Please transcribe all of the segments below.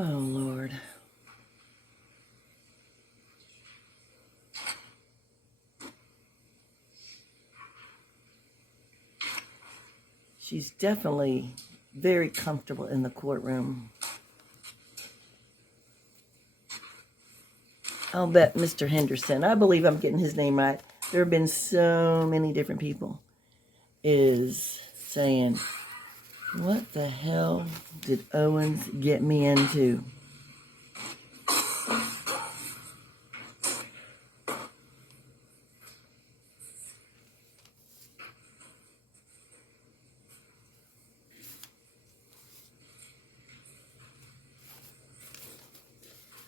Oh, Lord. She's definitely very comfortable in the courtroom. I'll bet Mr. Henderson, I believe I'm getting his name right. There have been so many different people, is saying, what the hell did Owens get me into?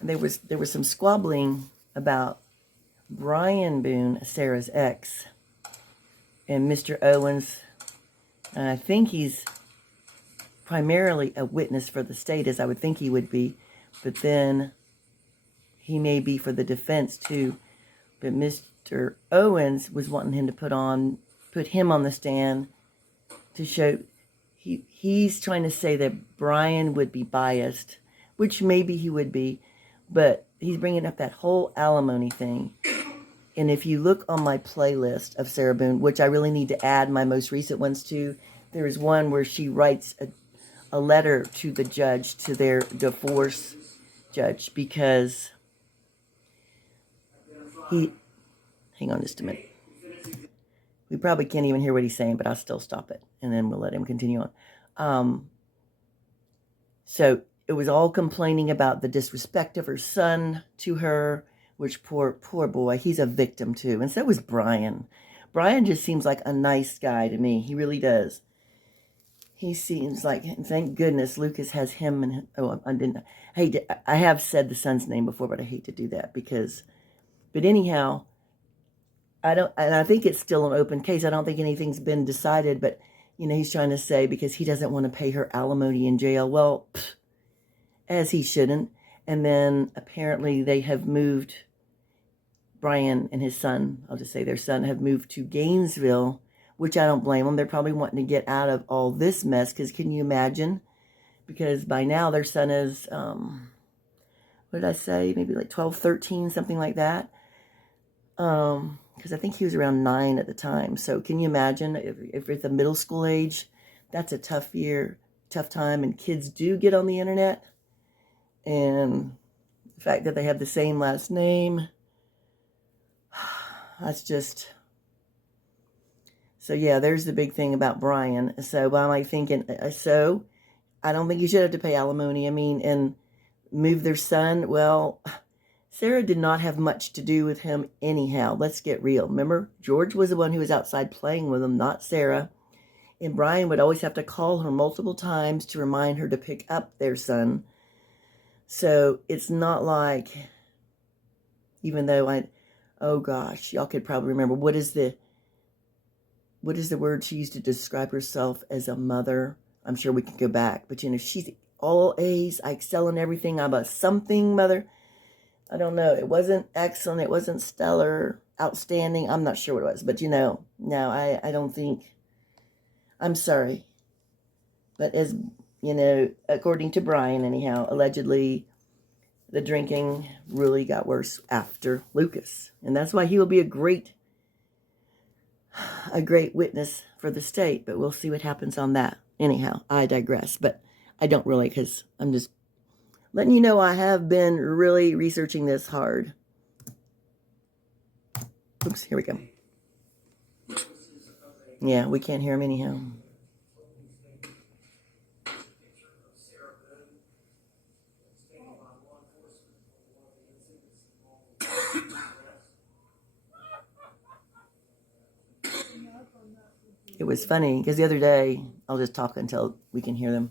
There was some squabbling about Brian Boone, Sarah's ex, and Mr. Owens. I think he's primarily a witness for the state, as I would think he would be, but then he may be for the defense too. But Mr. Owens was wanting him to put him on the stand to show he's trying to say that Brian would be biased, which maybe he would be, but he's bringing up that whole alimony thing. And if you look on my playlist of Sarah Boone, which I really need to add my most recent ones to, there is one where she writes a letter to the judge, to their divorce judge, because hang on just a minute. We probably can't even hear what he's saying, but I'll still stop it, and then we'll let him continue on. So it was all complaining about the disrespect of her son to her, which poor boy, he's a victim too. And so was Brian. Brian just seems like a nice guy to me. He really does. He seems like, thank goodness Lucas has him. And I have said the son's name before, but I hate to do that but anyhow, I think it's still an open case. I don't think anything's been decided, but he's trying to say because he doesn't want to pay her alimony in jail. Well, as he shouldn't. And then apparently they have moved, Brian and his son, I'll just say their son, have moved to Gainesville, which I don't blame them. They're probably wanting to get out of all this mess, because can you imagine? Because by now their son is, what did I say? Maybe like 12, 13, something like that. Because I think he was around 9 at the time. So can you imagine if it's the middle school age, that's a tough time, and kids do get on the internet. And the fact that they have the same last name, that's just... So yeah, there's the big thing about Brian. So why am I thinking, so I don't think you should have to pay alimony. And move their son. Well, Sarah did not have much to do with him anyhow. Let's get real. Remember, George was the one who was outside playing with him, not Sarah. And Brian would always have to call her multiple times to remind her to pick up their son. So it's not like, even though oh gosh, y'all could probably remember, what is the word she used to describe herself as a mother? I'm sure we can go back, but she's all A's, I excel in everything, I'm a something mother. I don't know, it wasn't excellent, it wasn't stellar, outstanding, I'm not sure what it was, but no, I don't think, I'm sorry. But as according to Brian, anyhow, allegedly, the drinking really got worse after Lucas. And that's why he will be a great witness for the state. But we'll see what happens on that. Anyhow, I digress. But I don't really, because I'm just letting you know I have been really researching this hard. Oops, here we go. Yeah, we can't hear him anyhow. It was funny because the other day, I'll just talk until we can hear them.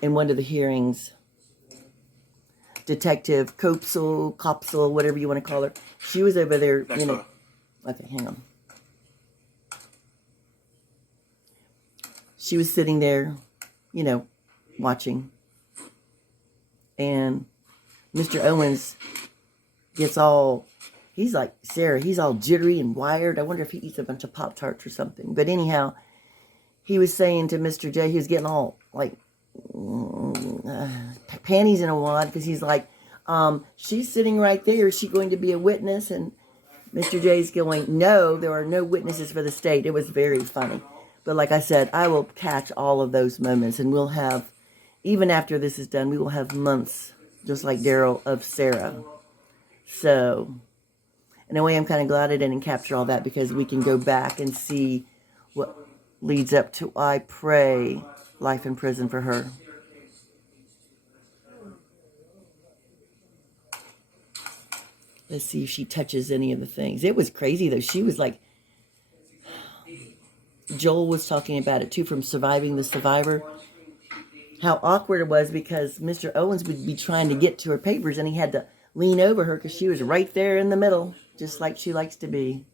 In one of the hearings, Detective Copsel, whatever you want to call her, she was over there, Okay, hang on. She was sitting there, watching. And Mr. Owens gets all... He's like, Sarah, he's all jittery and wired. I wonder if he eats a bunch of Pop-Tarts or something. But anyhow, he was saying to Mr. J, he was getting all, like, panties in a wad, because he's like, she's sitting right there. Is she going to be a witness? And Mr. J's going, no, there are no witnesses for the state. It was very funny. But like I said, I will catch all of those moments, and we'll have, even after this is done, we will have months, just like Daryl, of Sarah. So, in a way, I'm kind of glad I didn't capture all that, because we can go back and see what leads up to, I pray, life in prison for her. Let's see if she touches any of the things. It was crazy, though. She was like, Joel was talking about it, too, from Surviving the Survivor. How awkward it was, because Mr. Owens would be trying to get to her papers, and he had to lean over her because she was right there in the middle, just like she likes to be.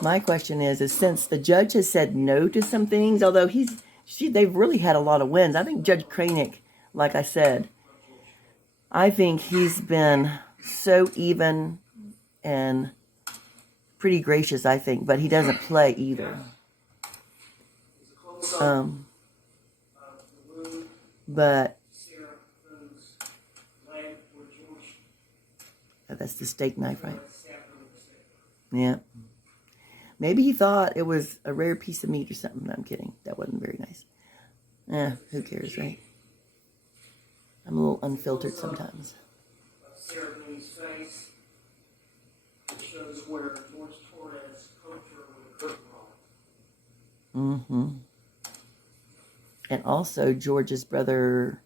My question is since the judge has said no to some things, although they've really had a lot of wins. I think Judge Kranick, like I said, I think he's been so even and pretty gracious, I think, but he doesn't play either. But that's the steak knife, right? Yeah. Maybe he thought it was a rare piece of meat or something. No, I'm kidding. That wasn't very nice. Who cares, right? I'm a little unfiltered sometimes. Sarah Boone's face, it shows where George Torres poked her with a curtain rod. Mm-hmm. And also, George's brother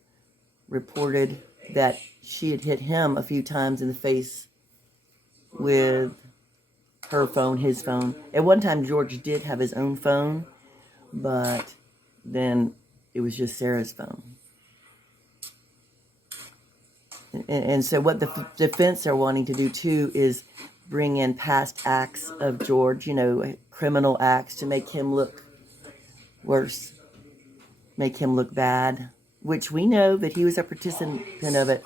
reported that she had hit him a few times in the face with her phone, his phone. At one time, George did have his own phone, but then it was just Sarah's phone. And so what the defense are wanting to do, too, is bring in past acts of George, criminal acts, to make him look worse, make him look bad, which we know that he was a participant of it.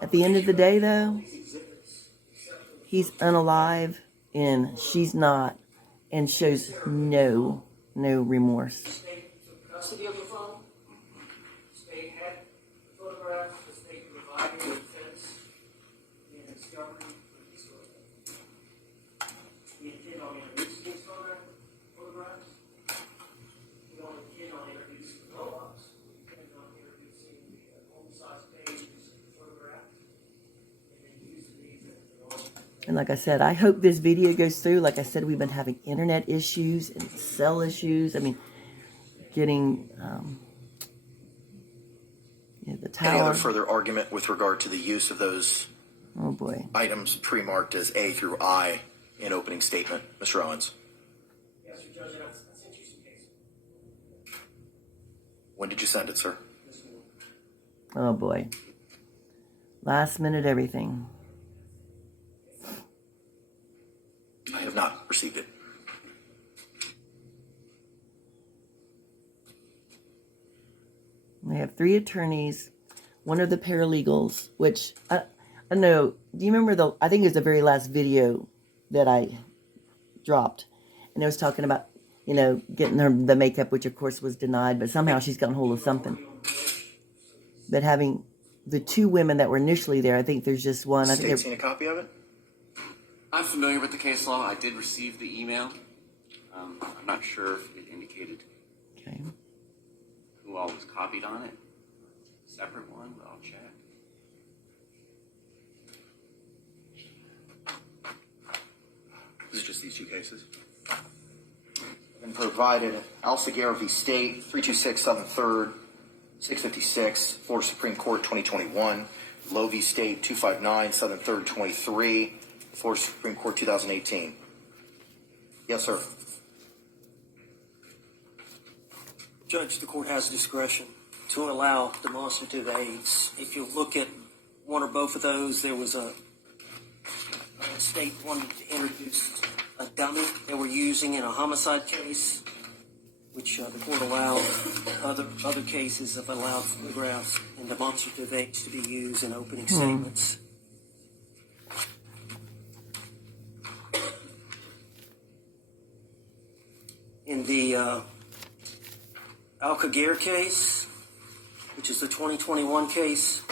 At the end of the day, though, he's unalive, and she's not, and shows no remorse. Custody of the phone. State had the photographs. The state provided the defense in discovery of these photographs. We intend on introducing these photographs. We don't intend on introducing the blow-ups. We intend on introducing the home-size pages of the photographs, and then using these as the. And like I said, I hope this video goes through. Like I said, we've been having internet issues and cell issues. I mean, getting the tower. Any other further argument with regard to the use of those items pre-marked as A through I in opening statement, Mr. Owens? Yes, Sir Judge, I sent you some cases. When did you send it, sir? Oh boy. Last minute everything. I have not received it. We have 3 attorneys, one of the paralegals, which I know. Do you remember I think it was the very last video that I dropped, and it was talking about, getting her the makeup, which of course was denied, but somehow she's gotten hold of something. But having the 2 women that were initially there, I think there's just one. I think seen a copy of it? I'm familiar with the case law. I did receive the email. I'm not sure if it indicated who all was copied on it. Separate one, but I'll check. Is it just these 2 cases? Been provided Alsaguer v. State, 326 Southern 3rd, 656, Florida Supreme Court, 2021. Lowe v. State, 259 Southern 3rd, 23, Florida Supreme Court, 2018. Yes, sir. Judge, the court has discretion to allow demonstrative aids. If you look at one or both of those, there was a state wanted to introduce a dummy they were using in a homicide case. which the court allowed other cases of allowed photographs and demonstrative aids to be used in opening statements. In the Al-Khagir case, which is the 2021 case,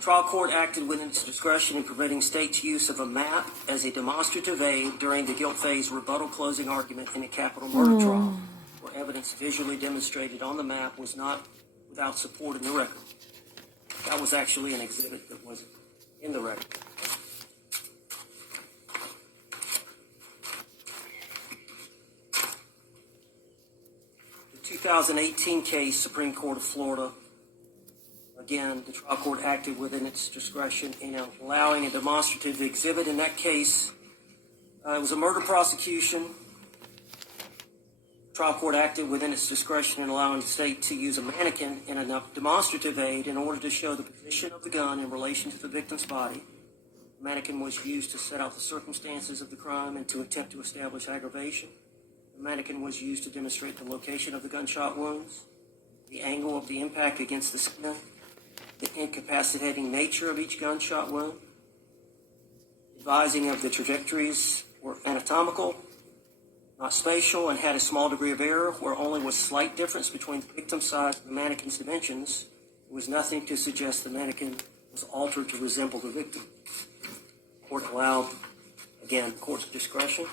trial court acted within its discretion in permitting state's use of a map as a demonstrative aid during the guilt phase rebuttal closing argument in a capital murder trial, where evidence visually demonstrated on the map was not without support in the record. That was actually an exhibit that wasn't in the record. The 2018 case, Supreme Court of Florida, again, the trial court acted within its discretion in allowing a demonstrative exhibit. In that case, it was a murder prosecution. The trial court acted within its discretion in allowing the state to use a mannequin in a demonstrative aid in order to show the position of the gun in relation to the victim's body. The mannequin was used to set out the circumstances of the crime and to attempt to establish aggravation. The mannequin was used to demonstrate the location of the gunshot wounds, the angle of the impact against the skin, the incapacitating nature of each gunshot wound, advising of the trajectories were anatomical, not spatial, and had a small degree of error where only was slight difference between the victim's size and the mannequin's dimensions. There was nothing to suggest the mannequin was altered to resemble the victim. The court allowed, again, court's discretion.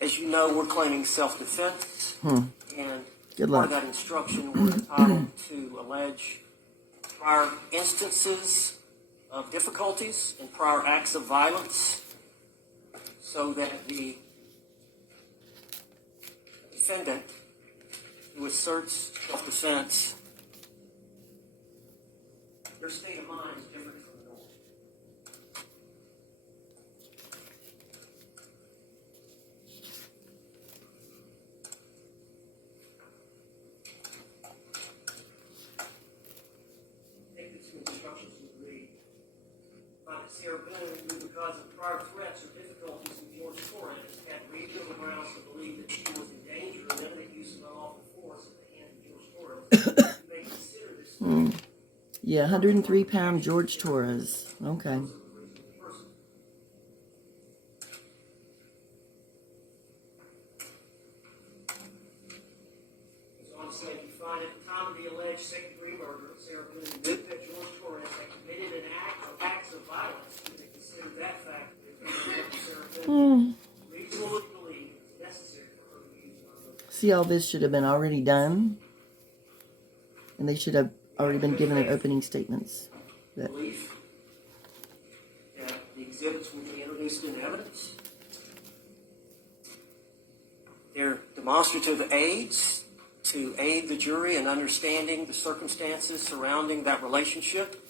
As you know, we're claiming self-defense, and Good part luck. of that instruction, we're entitled to allege prior instances of difficulties and prior acts of violence so that the defendant who asserts self-defense, their state of mind is different from the norm. Sarah Boone, who, because of prior threats or difficulties in George Torres, had reasonable grounds to believe that she was in danger of imminent use of unlawful force at the hands of George Torres, you may consider this. Yeah, 103-pound George Torres. Okay. Goes on to say, you find at the time of the alleged second-degree murder, Sarah Boone knew that George Torres had committed an act or acts of violence. You may consider that fact Sarah Boone reasonably believe it's necessary for her to use unlawful. See, all this should have been already done, and they should have already been given their opening statements. But Belief that the exhibits will be introduced in evidence. They're demonstrative aids to aid the jury in understanding the circumstances surrounding that relationship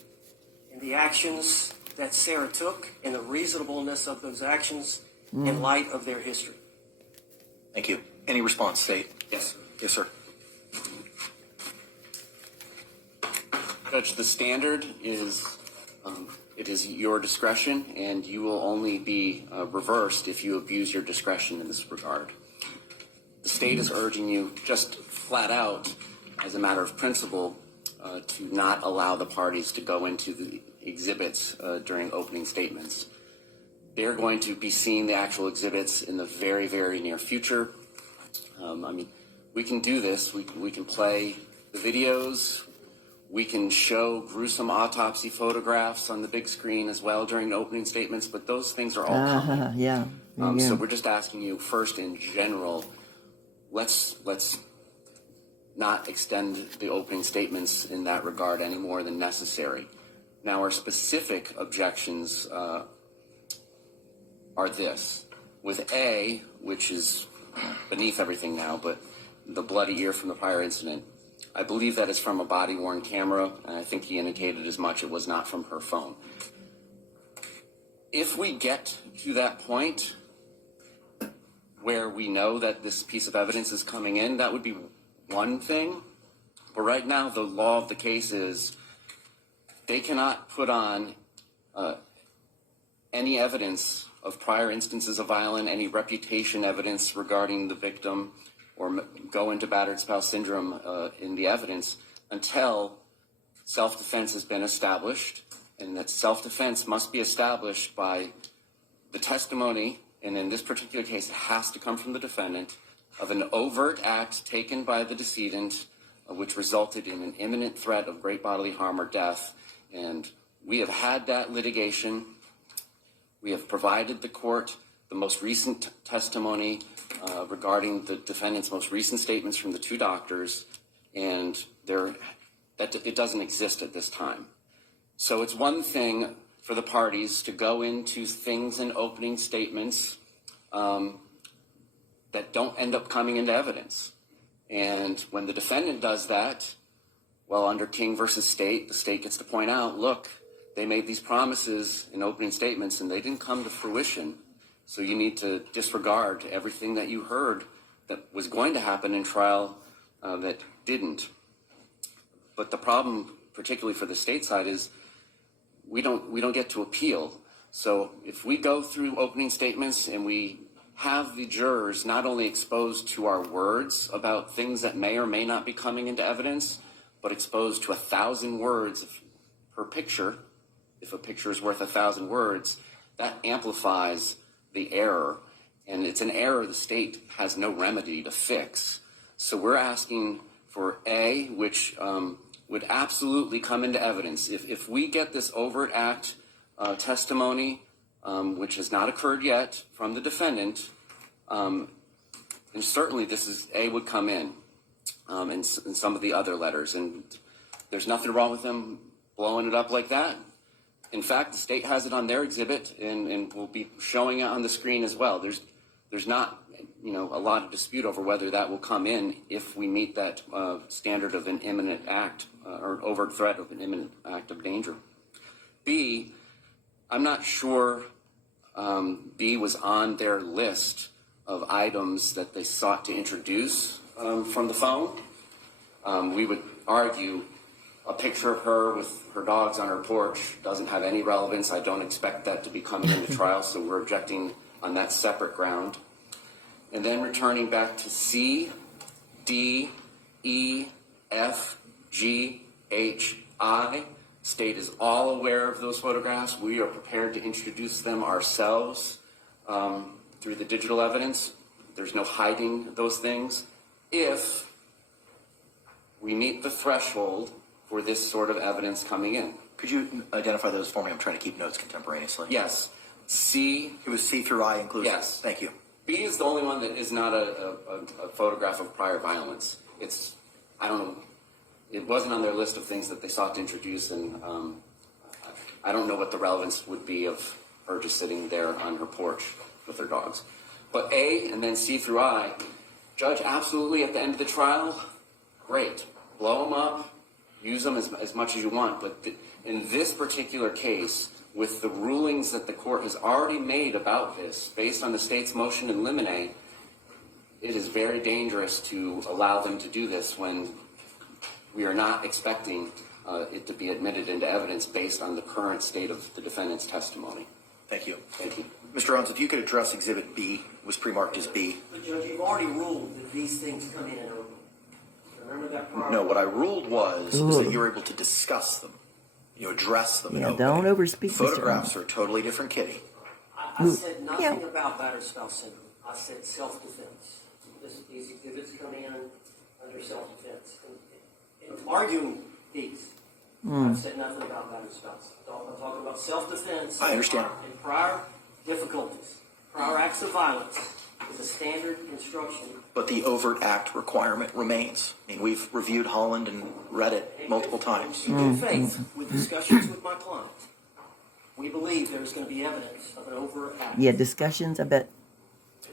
and the actions that Sarah took and the reasonableness of those actions in light of their history. Thank you. Any response, State? Yes. Yes, sir. Judge, the standard is it is your discretion, and you will only be reversed if you abuse your discretion in this regard. The state is urging you just flat out, as a matter of principle, to not allow the parties to go into the exhibits during opening statements. They're going to be seeing the actual exhibits in the very, very near future. We can do this. We can play the videos. We can show gruesome autopsy photographs on the big screen as well during the opening statements, but those things are all coming. yeah. So we're just asking you first in general, let's not extend the opening statements in that regard any more than necessary. Now, our specific objections are this. With A, which is beneath everything now, but the bloody ear from the prior incident, I believe that is from a body-worn camera, and I think he indicated as much. It was not from her phone. If we get to that point where we know that this piece of evidence is coming in, that would be one thing. But right now, the law of the case is they cannot put on any evidence of prior instances of violence, any reputation evidence regarding the victim, or go into battered spouse syndrome in the evidence until self-defense has been established, and that self-defense must be established by the testimony, and in this particular case, it has to come from the defendant, of an overt act taken by the decedent, which resulted in an imminent threat of great bodily harm or death. And we have had that litigation. We have provided the court the most recent testimony regarding the defendant's most recent statements from the two doctors, and it doesn't exist at this time. So it's one thing for the parties to go into things in opening statements that don't end up coming into evidence. And when the defendant does that, well, under King versus State, the state gets to point out, look, they made these promises in opening statements and they didn't come to fruition. So you need to disregard everything that you heard that was going to happen in trial that didn't. But the problem, particularly for the state side, is we don't get to appeal. So if we go through opening statements and we have the jurors not only exposed to our words about things that may or may not be coming into evidence, but exposed to 1,000 words per picture, if a picture is worth 1,000 words, that amplifies the error. And it's an error the state has no remedy to fix. So we're asking for A, which would absolutely come into evidence. If we get this overt act testimony, which has not occurred yet from the defendant, and certainly this is A would come in some of the other letters, and there's nothing wrong with them blowing it up like that. In fact, the state has it on their exhibit, and will be showing it on the screen as well. There's not a lot of dispute over whether that will come in if we meet that standard of an imminent act or overt threat of an imminent act of danger. B, I'm not sure B was on their list of items that they sought to introduce from the phone. We would argue a picture of her with her dogs on her porch doesn't have any relevance. I don't expect that to be coming into trial, so we're objecting on that separate ground. And then returning back to C, D, E, F, G, H, I. State is all aware of those photographs. We are prepared to introduce them ourselves through the digital evidence. There's no hiding those things. If we meet the threshold for this sort of evidence coming in. Could you identify those for me? I'm trying to keep notes contemporaneously. Yes. C. It was C through I inclusive? Yes. Thank you. B is the only one that is not a photograph of prior violence. It's, I don't know, it wasn't on their list of things that they sought to introduce, and I don't know what the relevance would be of her just sitting there on her porch with her dogs. But A and then C through I, judge, absolutely at the end of the trial, great. Blow them up, use them as much as you want, but in this particular case, with the rulings that the court has already made about this, based on the state's motion in limine, it is very dangerous to allow them to do this when we are not expecting it to be admitted into evidence based on the current state of the defendant's testimony. Thank you. Thank you. Mr. Owens, if you could address Exhibit B, was pre-marked as B. But Judge, you've already ruled that these things come in open. Remember that prior? No, what I ruled was that you were able to discuss them. You address them. Yeah, in don't opening. overspeak, Mr. Photographs are a totally different kitty. I said nothing about battered spouse syndrome. I said self-defense. These exhibits come in under self-defense. And arguing these, I've said nothing about battered spouse. I'm talking about self-defense. I understand. And prior difficulties, prior acts of violence is a standard instruction. But the overt act requirement remains. I mean, we've reviewed Holland and read it multiple times. In good faith, with discussions with my client, we believe there is going to be evidence of an overt act. Yeah, discussions, I bet.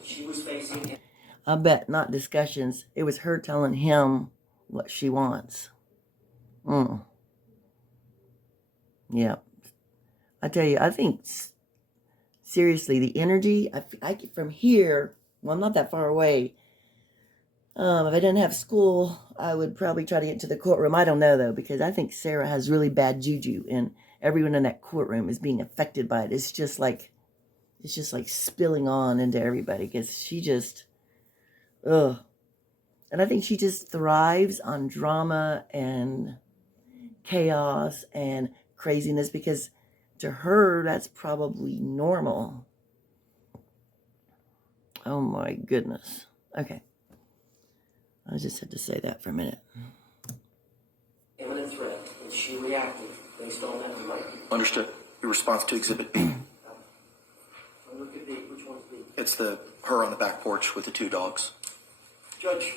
She was facing. I bet not discussions. It was her telling him what she wants. Yeah. I tell you, I think, seriously, the energy, I get from here, well, I'm not that far away. If I didn't have school, I would probably try to get to the courtroom. I don't know, though, because I think Sarah has really bad juju. And everyone in that courtroom is being affected by it. It's just like spilling on into everybody because she just, ugh. And I think she just thrives on drama and chaos and craziness because to her, that's probably normal. Oh my goodness. Okay. I just had to say that for a minute. Imminent threat, and she reacted based on that delay. Understood. Your response to Exhibit B. Look at B. Which one's B? It's her on the back porch with the 2 dogs. Judge,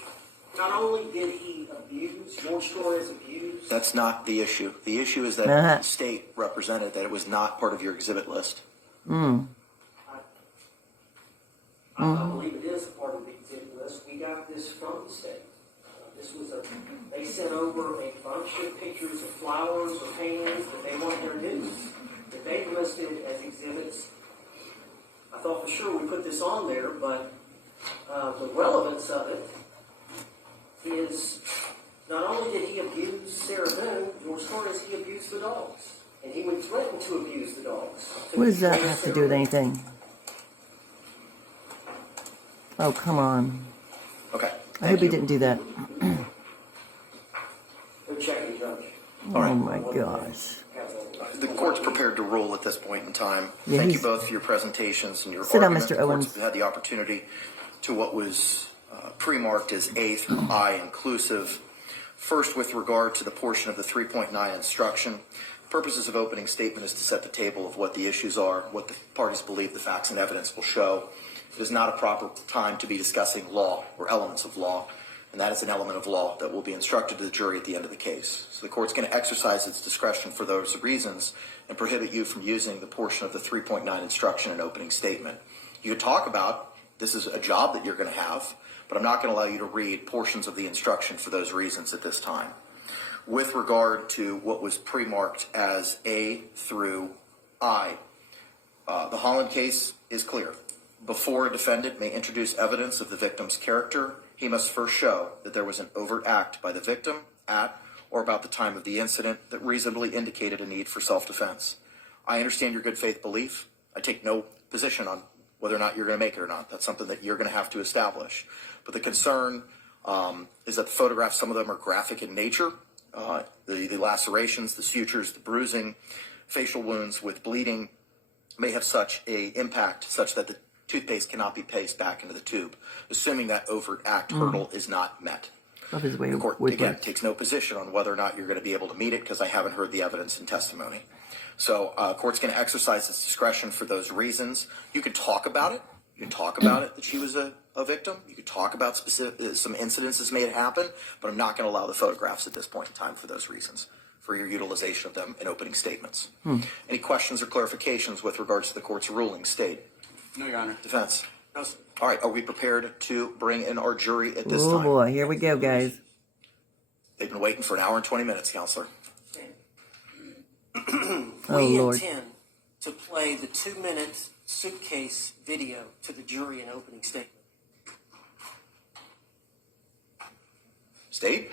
not only did he abuse, George Torres abused. That's not the issue. The issue is that the state represented that it was not part of your exhibit list. I believe it is a part of the exhibit list. We got this from the state. They sent over a bunch of pictures of flowers or paintings that they wanted their news, that they listed as exhibits. I thought for sure we put this on there, but the relevance of it is not only did he abuse Sarah Boone, George Torres, he abused the dogs. And he would threaten to abuse the dogs. What does that have to do with anything? Oh, come on. Okay. I hope he didn't do that. They're checking, Judge. Oh my gosh. The court's prepared to rule at this point in time. Yeah, Thank you both for your presentations and your Sit down, argument. Mr. The Owens. court's had the opportunity to what was pre-marked as A through I inclusive. First, with regard to the portion of the 3.9 instruction, purposes of opening statement is to set the table of what the issues are, what the parties believe the facts and evidence will show. It is not a proper time to be discussing law or elements of law, and that is an element of law that will be instructed to the jury at the end of the case. So the court's going to exercise its discretion for those reasons and prohibit you from using the portion of the 3.9 instruction in opening statement. You could talk about this is a job that you're going to have, but I'm not going to allow you to read portions of the instruction for those reasons at this time. With regard to what was pre-marked as A through I, the Holland case is clear. Before a defendant may introduce evidence of the victim's character, he must first show that there was an overt act by the victim at or about the time of the incident that reasonably indicated a need for self-defense. I understand your good faith belief. I take no position on whether or not you're going to make it or not. That's something that you're going to have to establish. But the concern is that the photographs, some of them are graphic in nature. The lacerations, the sutures, the bruising, facial wounds with bleeding may have such a impact such that the toothpaste cannot be placed back into the tube, assuming that overt act hurdle is not met. The court, again, takes no position on whether or not you're going to be able to meet it because I haven't heard the evidence and testimony. So court's going to exercise its discretion for those reasons. You can talk about it. You can talk about it that she was a victim. You can talk about specific some incidences made it happen, but I'm not going to allow the photographs at this point in time for those reasons, for your utilization of them in opening statements. Any questions or clarifications with regards to the court's ruling? State. No, Your Honor. Defense. No, sir. All right, are we prepared to bring in our jury at this time? Oh boy, here we go, guys. They've been waiting for an hour and 20 minutes, Counselor. Oh We Lord. intend to play the 2-minute suitcase video to the jury in opening statement. State?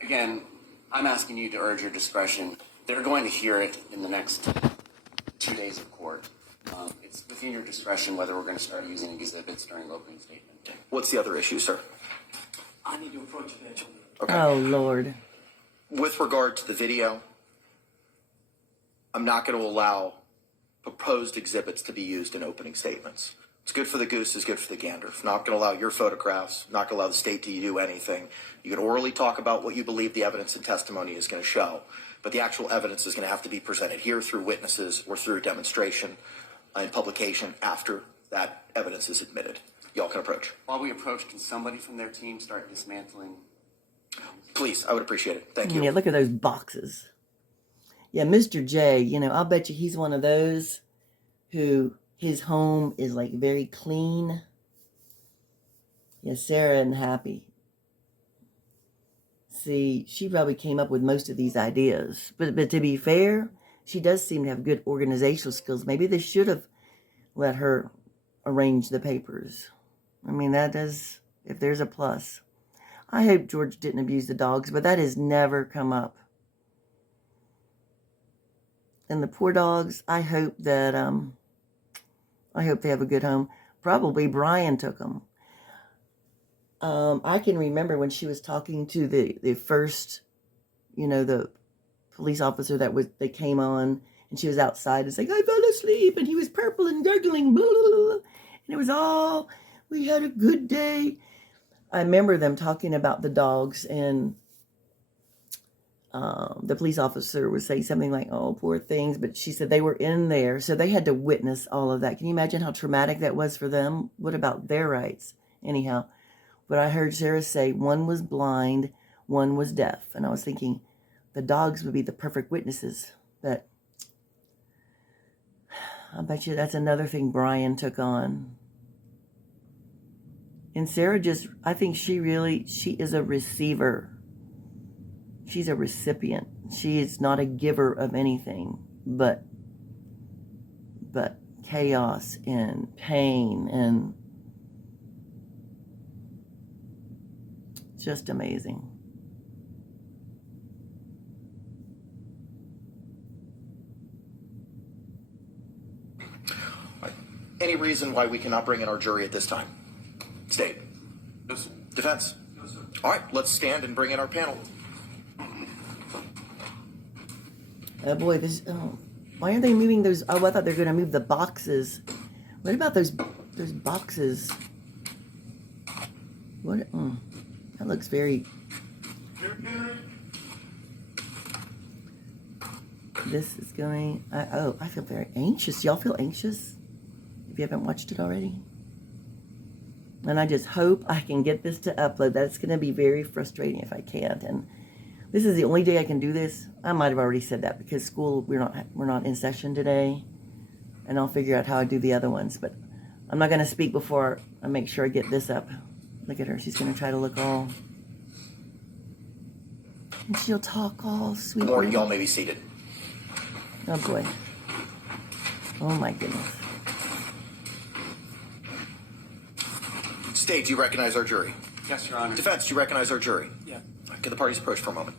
Again, I'm asking you to urge your discretion. They're going to hear it in the next 2 days of court. It's within your discretion whether we're going to start using exhibits during the opening statement. What's the other issue, sir? I need to approach the bench on that. Okay. Oh Lord. With regard to the video, I'm not going to allow proposed exhibits to be used in opening statements. It's good for the goose is good for the gander. I'm not going to allow your photographs, not going to allow the state to do anything. You can orally talk about what you believe the evidence and testimony is going to show, but the actual evidence is going to have to be presented here through witnesses or through a demonstration and publication after that evidence is admitted. Y'all can approach. While we approach, can somebody from their team start dismantling? Please, I would appreciate it. Thank you. Yeah, look at those boxes. Yeah, Mr. J, I'll bet you he's one of those who his home is like very clean. Yeah, Sarah and Happy. See, she probably came up with most of these ideas. But to be fair, she does seem to have good organizational skills. Maybe they should have let her arrange the papers. I mean, that does, if there's a plus. I hope George didn't abuse the dogs, but that has never come up. And the poor dogs, I hope they have a good home. Probably Brian took them. I can remember when she was talking to the first, the police officer that came on, and she was outside. It's like, I fell asleep, and he was purple and gurgling, blah, blah, blah, and it was all, we had a good day. I remember them talking about the dogs, and the police officer would say something like, oh, poor things, but she said they were in there, so they had to witness all of that. Can you imagine how traumatic that was for them? What about their rights? Anyhow, but I heard Sarah say one was blind, one was deaf, and I was thinking the dogs would be the perfect witnesses, but I bet you that's another thing Brian took on. And Sarah I think she is a receiver. She's a recipient. She is not a giver of anything, but chaos and pain and just amazing. Any reason why we cannot bring in our jury at this time? State. Yes. Defense. Yes, sir. All right, let's stand and bring in our panel. Oh boy, why aren't they moving those? Oh, I thought they were going to move the boxes. What about those boxes? What? That looks very. This is going. I feel very anxious. Y'all feel anxious? If you haven't watched it already. And I just hope I can get this to upload. That's going to be very frustrating if I can't. And this is the only day I can do this. I might have already said that because school, we're not in session today. And I'll figure out how I do the other ones. But I'm not going to speak before I make sure I get this up. Look at her. She's going to try to look all. And she'll talk all sweet. Or y'all may be seated. Oh boy. Oh my goodness. State, do you recognize our jury? Yes, Your Honor. Defense, do you recognize our jury? Yeah. Can the parties approach for a moment?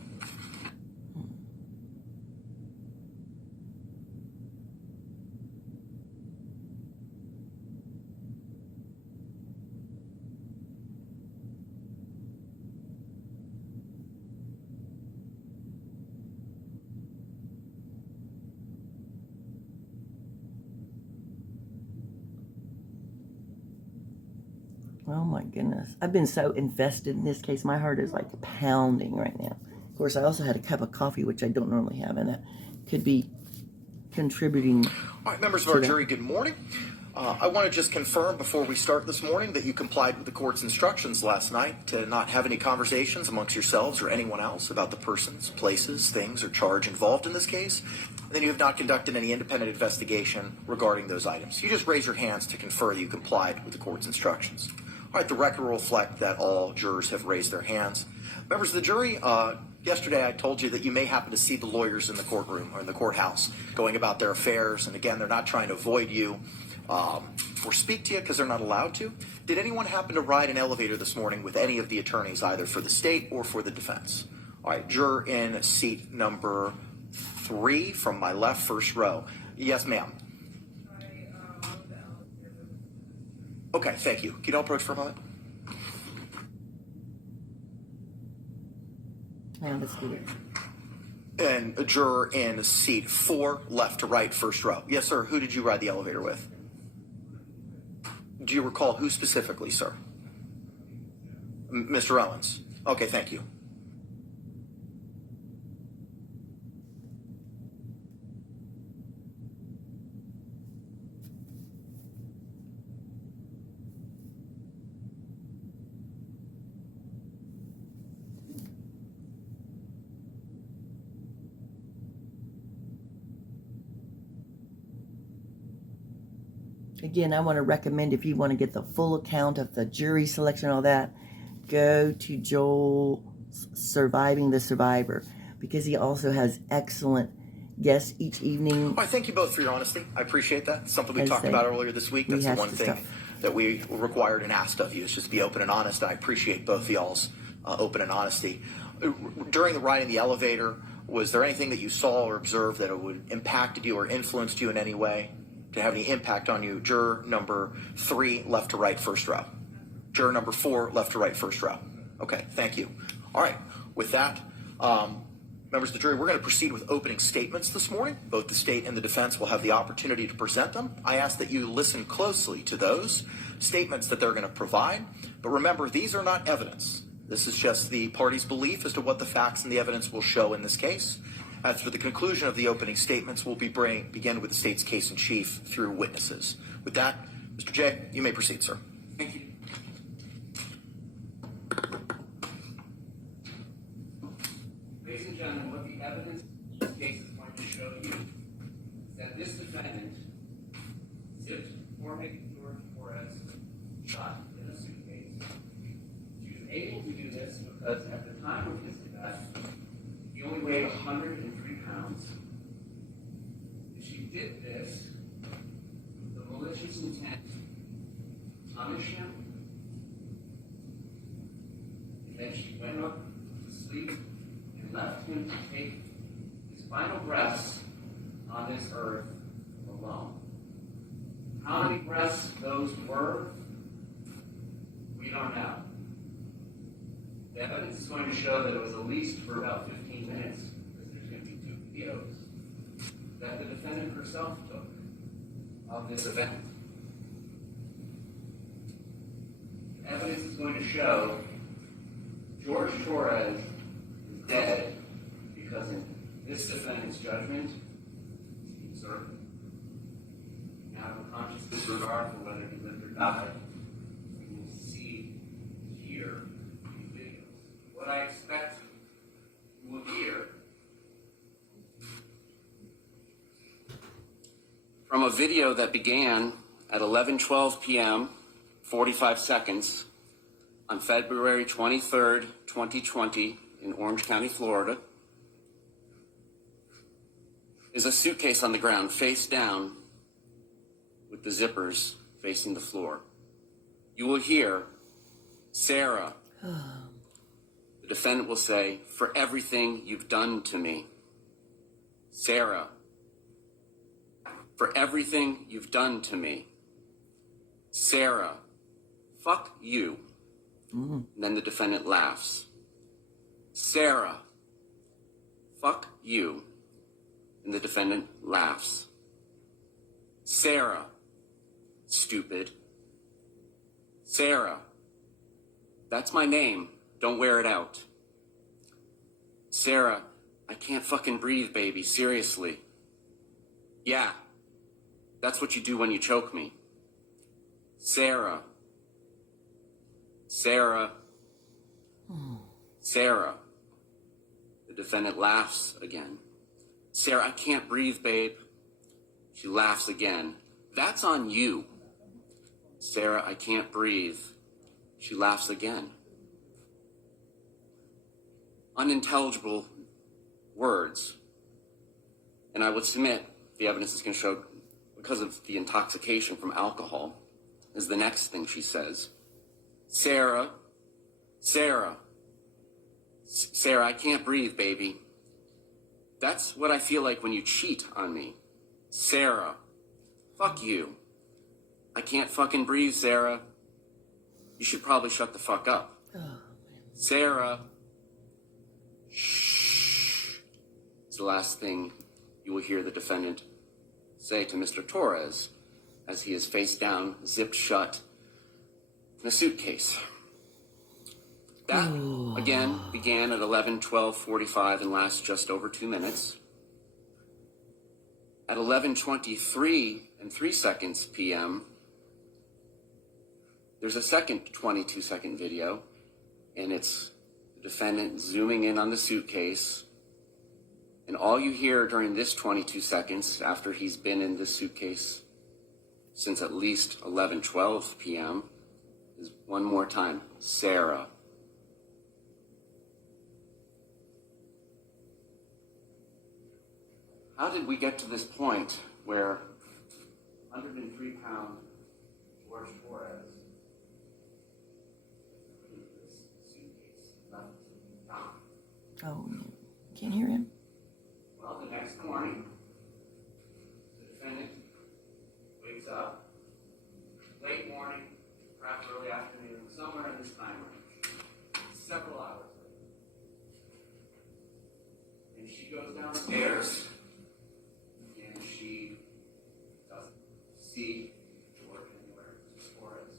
Oh my goodness. I've been so invested in this case. My heart is like pounding right now. Of course, I also had a cup of coffee, which I don't normally have, and that could be contributing. All right, members of our jury, good morning. I want to just confirm before we start this morning that you complied with the court's instructions last night to not have any conversations amongst yourselves or anyone else about the persons, places, things, or charge involved in this case. And then you have not conducted any independent investigation regarding those items. You just raise your hands to confer that you complied with the court's instructions. All right, the record will reflect that all jurors have raised their hands. Members of the jury, yesterday I told you that you may happen to see the lawyers in the courtroom or in the courthouse going about their affairs. And again, they're not trying to avoid you or speak to you because they're not allowed to. Did anyone happen to ride an elevator this morning with any of the attorneys, either for the state or for the defense? All right, juror in seat number 3 from my left, first row. Yes, ma'am. Okay, thank you. Can you all approach for a moment? Let's do it. And a juror in seat 4, left to right, first row. Yes, sir. Who did you ride the elevator with? Do you recall who specifically, sir? Mr. Owens. Okay, thank you. Again, I want to recommend, if you want to get the full account of the jury selection and all that, go to Joel's Surviving the Survivor, because he also has excellent guests each evening. Well, I thank you both for your honesty. I appreciate that. It's something we talked about earlier this week. That's the one thing that we required and asked of you, is just be open and honest. And I appreciate both of y'all's open and honesty. During the ride in the elevator, was there anything that you saw or observed that it would impacted you or influenced you in any way to have any impact on you? Juror number 3, left to right, first row. Juror number 4, left to right, first row. Okay, thank you. All right, with that, members of the jury, we're going to proceed with opening statements this morning. Both the state and the defense will have the opportunity to present them. I ask that you listen closely to those statements that they're going to provide. But remember, these are not evidence. This is just the party's belief as to what the facts and the evidence will show in this case. As for the conclusion of the opening statements, we'll begin with the state's case in chief through witnesses. With that, Mr. J, you may proceed, sir. Thank you. Ladies and gentlemen, what the evidence in this case is going to show you is that this defendant zipped Jorge Torres shot in a suitcase. She was able to do this because at the time of his death, he only weighed 103 pounds. And she did this with the malicious intent to punish him. And then she went up to sleep and left him to take his final breaths on this earth alone. How many breaths those were, we don't know. The evidence is going to show that it was at least for about 15 minutes, because there's going to be 2 videos that the defendant herself took of this event. The evidence is going to show George Torres is dead because in this defendant's judgment, he sort of have a conscious disregard for whether he lived or died. You will see here these videos. What I expect you will hear from a video that began at 11:12 p.m., 45 seconds, on February 23rd, 2020, in Orange County, Florida, is a suitcase on the ground, face down, with the zippers facing the floor. You will hear Sarah, the defendant will say, "For everything you've done to me." Sarah, "For everything you've done to me." Sarah, "Fuck you." And then the defendant laughs. Sarah, "Fuck you." And the defendant laughs. Sarah, "Stupid." Sarah, "That's my name. Don't wear it out." Sarah, "I can't fucking breathe, baby. Seriously." "Yeah, that's what you do when you choke me." Sarah, Sarah, Sarah. The defendant laughs again. Sarah, "I can't breathe, babe." She laughs again. "That's on you." Sarah, "I can't breathe." She laughs again. Unintelligible words. And I would submit the evidence is going to show, because of the intoxication from alcohol, is the next thing she says. Sarah, Sarah, Sarah, "I can't breathe, baby." That's what I feel like when you cheat on me. Sarah, "Fuck you." "I can't fucking breathe, Sarah." "You should probably shut the fuck up." Sarah, "Shh." It's the last thing you will hear the defendant say to Mr. Torres as he is face down, zipped shut, in a suitcase. That, again, began at 11:12:45 and lasts just over 2 minutes. At 11:23 and 3 seconds p.m., there's a second 22-second video, and it's the defendant zooming in on the suitcase. And all you hear during this 22 seconds, after he's been in this suitcase since at least 11:12 p.m., is one more time, Sarah. How did we get to this point where 103-pound George Torres in this suitcase left gone? Oh, can't hear him. next morning, the defendant wakes up, late morning, perhaps early afternoon, somewhere in this time range, several hours later. And she goes downstairs, and she doesn't see George anywhere, just Suarez.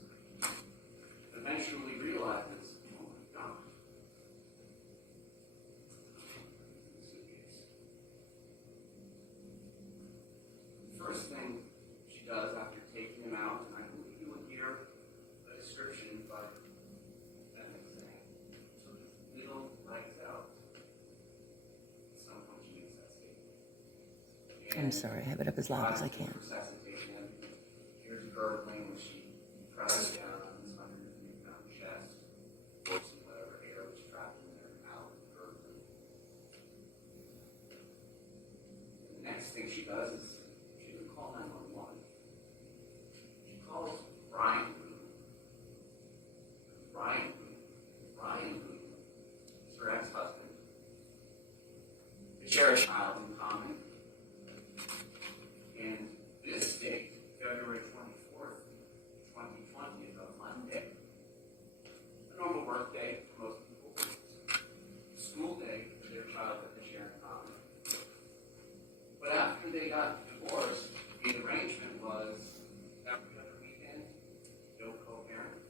Eventually realizes, oh my God. First thing she does after taking him out, and I believe you will hear a description by that next thing, took his little legs out. At some point she makes that statement. I'm sorry, I have it up as loud as I can. Resuscitate him. Here's gurgling when she presses down on his 103-pound chest, forcing whatever air was trapped in there out, gurgling. And the next thing she does is she doesn't call 911. She calls Brian Boone. Brian Boone is her ex-husband. They share a child in common. And this date, February 24th, 2020, is a Monday. A normal work day for most people. School day for their child that they share in common. But after they got divorced, the arrangement was every other weekend, no co-parent.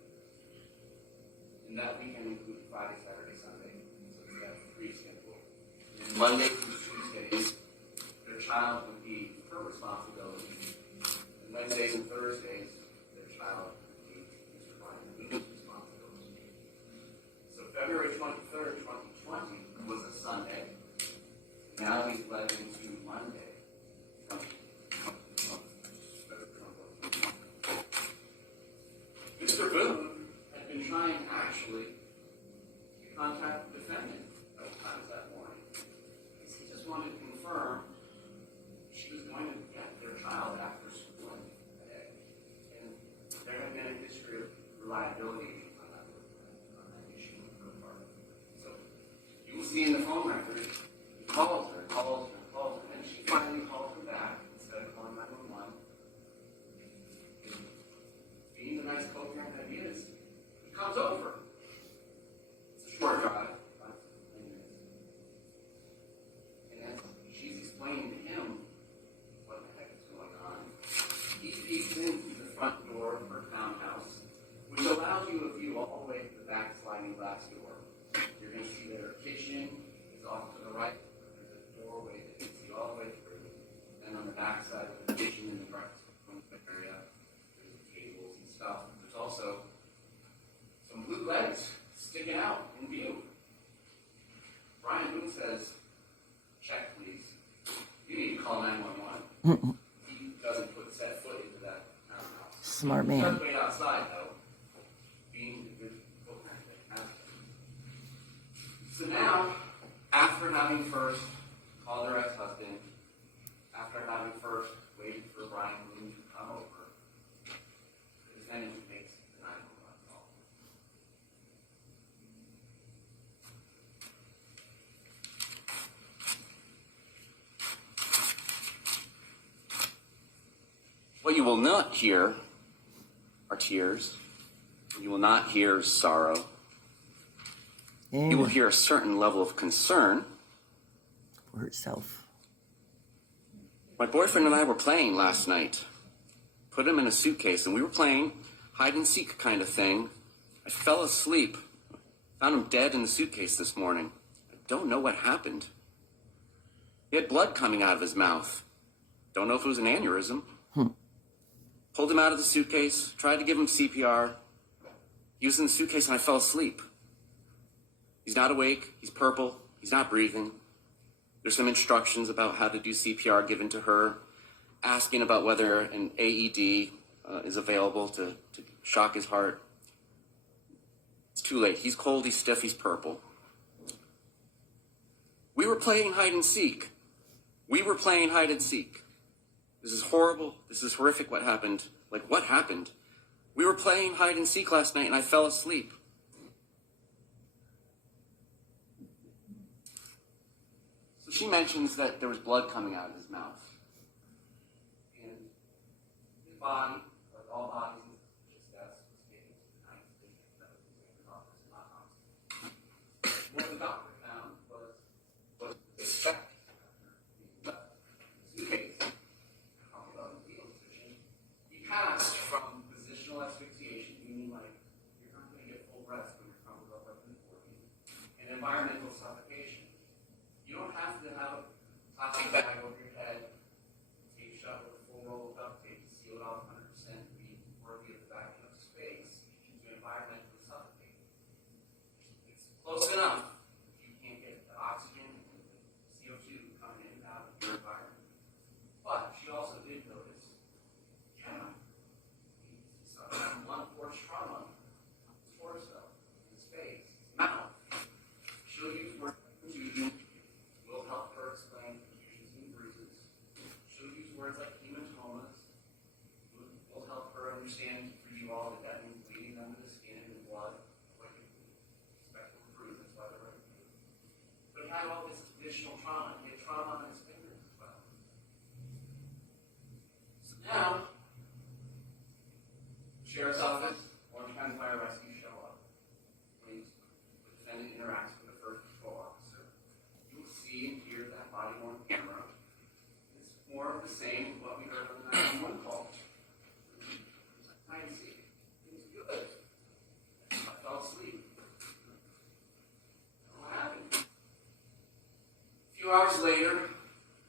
And that weekend included Friday, Saturday, Sunday. So they have a free schedule. And Monday through Tuesdays, their child would be her responsibility. And Wednesdays and Thursdays, their child would be Mr. Brian Boone's responsibility. So February 23rd, 2020 was a Sunday. Now he's led into Monday. Mr. Boone had been trying actually to contact the defendant a couple times that morning. He just wanted to confirm she was going to get their child after school that day. And there had been a history of reliability on that issue on her part. So you will see in the phone record, he calls her, and she finally calls her back instead of calling 911. Being the nice co-parent that he is, he comes over. It's a short drive, 5 minutes. And as she's explaining to him what the heck is going on, he peeks in through the front door of her townhouse, which allows you a view all the way to the back sliding glass door. You're going to see that her kitchen is off to the right. There's a doorway that you can see all the way through. And on the back side of the kitchen in the breakfast area, there's tables and stuff. There's also some blue legs sticking out in view. Brian Boone says, check please. You need to call 911. He doesn't set foot into that townhouse. Smart He man. does wait outside though, being the good co-parent that he has been. So now, after having first called her ex-husband, after having first waited for Brian Boone to come over, the defendant makes the 911 call. What you will not hear are tears. You will not hear sorrow. You will hear a certain level of concern. For herself. My boyfriend and I were playing last night. Put him in a suitcase, and we were playing hide and seek kind of thing. I fell asleep. Found him dead in the suitcase this morning. I don't know what happened. He had blood coming out of his mouth. Don't know if it was an aneurysm. Pulled him out of the suitcase, tried to give him CPR. He was in the suitcase and I fell asleep. He's not awake, he's purple, he's not breathing. There's some instructions about how to do CPR given to her, asking about whether an AED is available to shock his heart. It's too late. He's cold, he's stiff, he's purple. We were playing hide and seek. This is horrible. This is horrific what happened. Like, what happened? We were playing hide and seek last night and I fell asleep. So she mentions that there was blood coming out of his mouth. And his body, like all bodies in suspicious deaths, was taken to the Ninth District Medical Examiner's office in Hot Hospital. What the doctor found was suspect. He passed from positional asphyxiation, meaning like you're not going to get full breath when you're crumpled up like an organ, and environmental suffocation. You don't have to have a plastic bag over your head, tape shut with a full roll of duct tape to seal it off 100% to be worthy of the vacuum of space. You can environmentally suffocate. It's close enough if you can't get the oxygen and the CO2 coming in and out of your environment. But she also did notice, yeah, he suffered from blunt force trauma, his torso, his face, his mouth. She'll use words like contusion, will help her explain contusions and bruises. She'll use words like hematomas, will help her understand for you all that that means bleeding under the skin and blood, like you expect from bruises, by the way. But he had all this additional trauma. He had trauma on his fingers as well. So now, Sheriff's Office, Orange County Fire Rescue show up. And the defendant interacts with the first patrol officer. You will see and hear that body worn camera. It's more of the same as what we heard on the 911 call. I see. It's good. I fell asleep. What happened? A few hours later,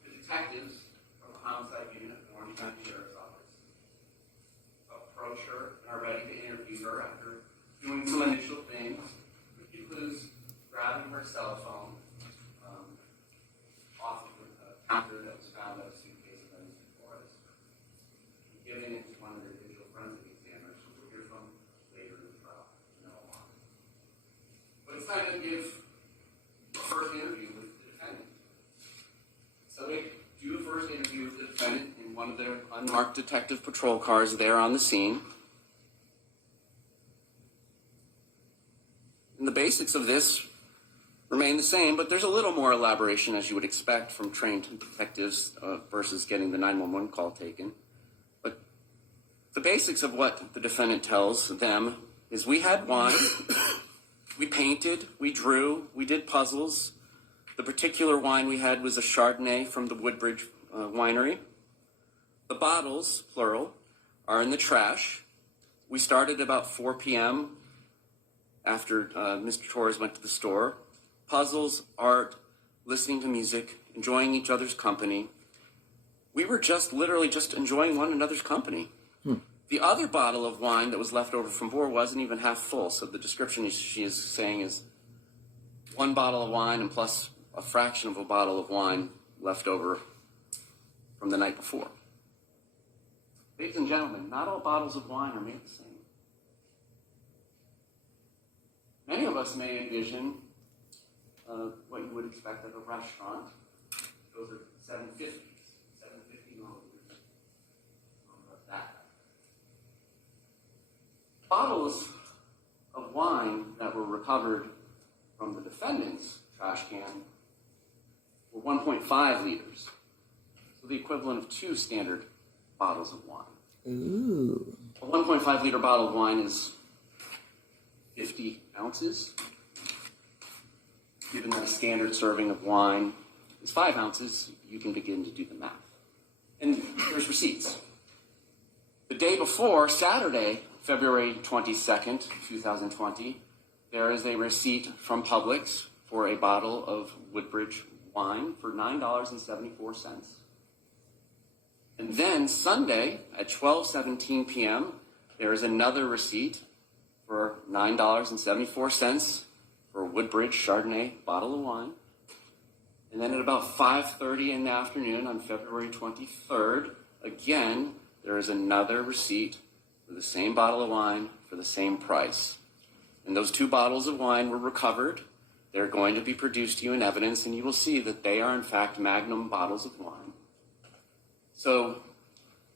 the detectives from the homicide unit at the Orange County Sheriff's Office approach her and are ready to interview her after doing some initial things, which includes grabbing her cell phone off of the counter that was found at a suitcase of Evanston Forest, and giving it to one of their digital forensic examiners, who we'll hear from later in the trial. But it's time to give a first interview with the defendant. So they do a first interview with the defendant in one of their unmarked detective patrol cars there on the scene. And the basics of this remain the same, but there's a little more elaboration, as you would expect from trained detectives versus getting the 911 call taken. But the basics of what the defendant tells them is we had wine, we painted, we drew, we did puzzles. The particular wine we had was a Chardonnay from the Woodbridge winery. The bottles, plural, are in the trash. We started about 4 p.m. after Mr. Torres went to the store. Puzzles, art, listening to music, enjoying each other's company. We were literally just enjoying one another's company. The other bottle of wine that was left over from Boone wasn't even half full, so the description she is saying is one bottle of wine and plus a fraction of a bottle of wine left over from the night before. Ladies and gentlemen, not all bottles of wine are made the same. Many of us may envision what you would expect at a restaurant. Those are 750s, 750 milliliters. That. Bottles of wine that were recovered from the defendant's trash can were 1.5 liters. So the equivalent of 2 standard bottles of wine. Ooh. A 1.5 liter bottle of wine is 50 ounces. Given that a standard serving of wine is 5 ounces, you can begin to do the math. And here's receipts. The day before, Saturday, February 22nd, 2020, there is a receipt from Publix for a bottle of Woodbridge wine for $9.74. And then Sunday at 12:17 p.m., there is another receipt for $9.74 for a Woodbridge Chardonnay bottle of wine. And then at about 5:30 in the afternoon on February 23rd, again, there is another receipt for the same bottle of wine for the same price. And those 2 bottles of wine were recovered. They're going to be produced to you in evidence, and you will see that they are, in fact, Magnum bottles of wine. So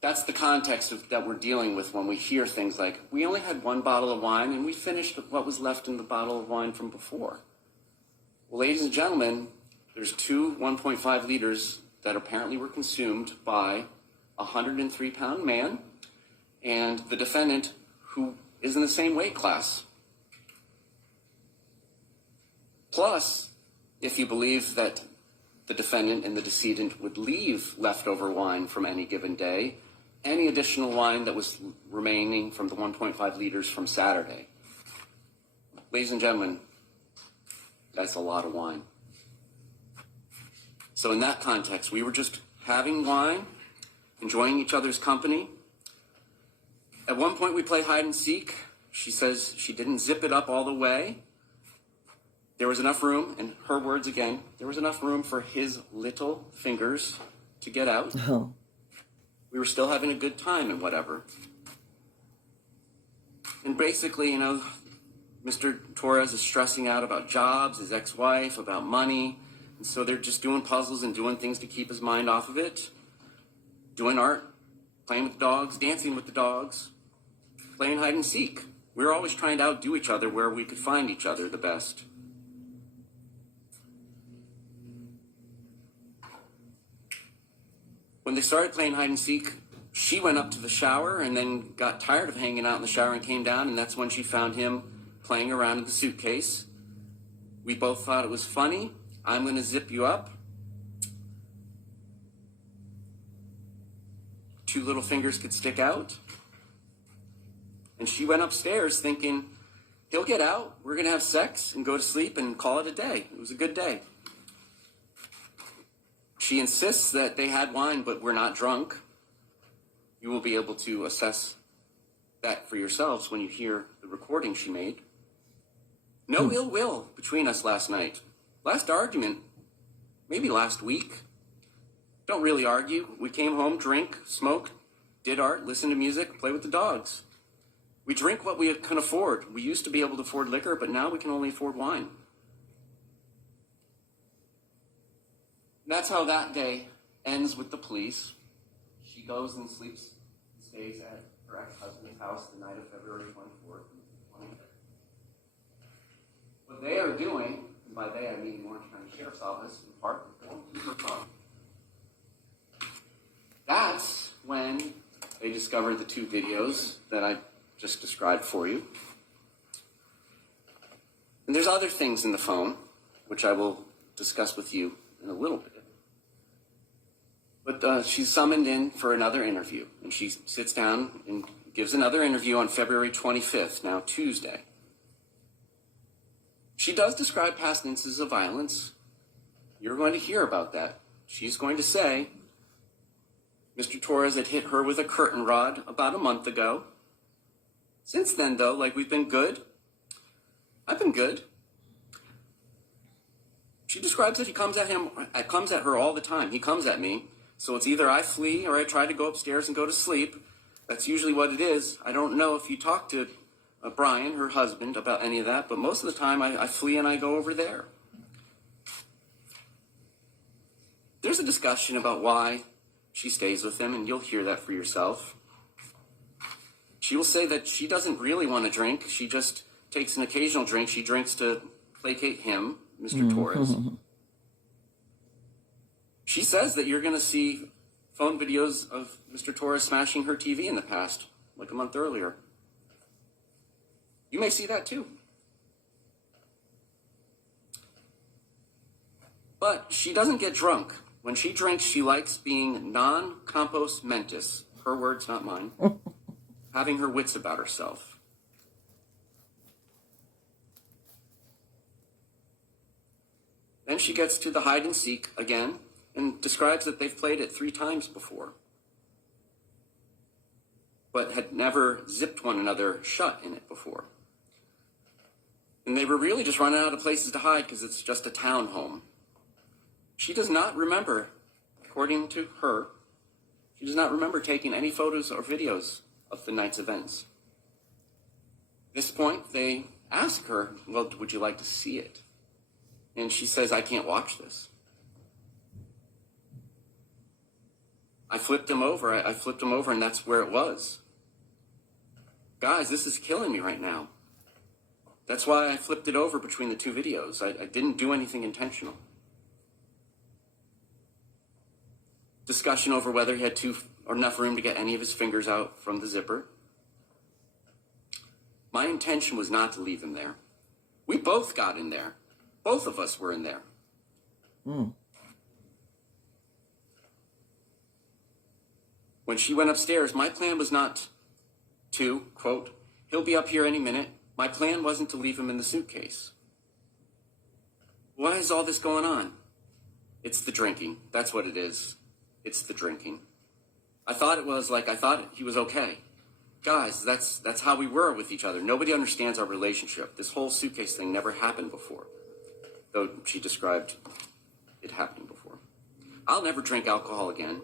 that's the context that we're dealing with when we hear things like, we only had 1 bottle of wine, and we finished what was left in the bottle of wine from before. Well, ladies and gentlemen, There's two 1.5 liters that apparently were consumed by a 103-pound man and the defendant, who is in the same weight class. Plus, if you believe that the defendant and the decedent would leave leftover wine from any given day, any additional wine that was remaining from the 1.5 liters from Saturday. Ladies and gentlemen, that's a lot of wine. So in that context, we were just having wine, enjoying each other's company. At one point we play hide and seek. She says she didn't zip it up all the way. There was enough room, in her words again, there was enough room for his little fingers to get out. Oh. We were still having a good time and whatever. And basically, you know, Mr. Torres is stressing out about jobs, his ex-wife, about money. And so they're just doing puzzles and doing things to keep his mind off of it. Doing art, playing with the dogs, dancing with the dogs, playing hide and seek. We were always trying to outdo each other where we could find each other the best. When they started playing hide and seek, she went up to the shower and then got tired of hanging out in the shower and came down, and that's when she found him playing around in the suitcase. We both thought it was funny. I'm going to zip you up. Two little fingers could stick out. And she went upstairs thinking, he'll get out, we're going to have sex and go to sleep and call it a day. It was a good day. She insists that they had wine, but we're not drunk. You will be able to assess that for yourselves when you hear the recording she made. No ill will between us last night. Last argument, maybe last week. Don't really argue. We came home, drink, smoke, did art, listen to music, play with the dogs. We drink what we can afford. We used to be able to afford liquor, but now we can only afford wine. That's how that day ends with the police. She goes and stays at her ex-husband's house the night of February 24th and 25th. What they are doing, and by they I mean the Orange County Sheriff's Office, in part, going through her phone. That's when they discovered the two videos that I just described for you. And there's other things in the phone, which I will discuss with you in a little bit. But she's summoned in for another interview, and she sits down and gives another interview on February 25th, now Tuesday. She does describe past instances of violence. You're going to hear about that. She's going to say, Mr. Torres had hit her with a curtain rod about a month ago. Since then, though, like, we've been good. I've been good. She describes that he comes at her all the time. He comes at me. So it's either I flee or I try to go upstairs and go to sleep. That's usually what it is. I don't know if you talk to Brian, her husband, about any of that, but most of the time I flee and I go over there. There's a discussion about why she stays with him, and you'll hear that for yourself. She will say that she doesn't really want to drink. She just takes an occasional drink. She drinks to placate him, Mr. Torres. She says that you're going to see phone videos of Mr. Torres smashing her TV in the past, like a month earlier. You may see that too. But she doesn't get drunk. When she drinks, she likes being non-compos mentis. Her words, not mine. Having her wits about herself. Then she gets to the hide and seek again, and describes that they've played it 3 times before, but had never zipped one another shut in it before. And they were really just running out of places to hide because it's just a townhome. She does not remember, according to her, she does not remember taking any photos or videos of the night's events. At this point, they ask her, well, would you like to see it? And she says, I can't watch this. I flipped him over, and that's where it was. Guys, this is killing me right now. That's why I flipped it over between the 2 videos. I didn't do anything intentional. discussion over whether he had enough room to get any of his fingers out from the zipper. My intention was not to leave him there. We both got in there. Both of us were in there. When she went upstairs, my plan was not to, quote, he'll be up here any minute. My plan wasn't to leave him in the suitcase. Why is all this going on? It's the drinking. That's what it is. It's the drinking. I thought he was okay. Guys, that's how we were with each other. Nobody understands our relationship. This whole suitcase thing never happened before. Though she described it happening before. I'll never drink alcohol again.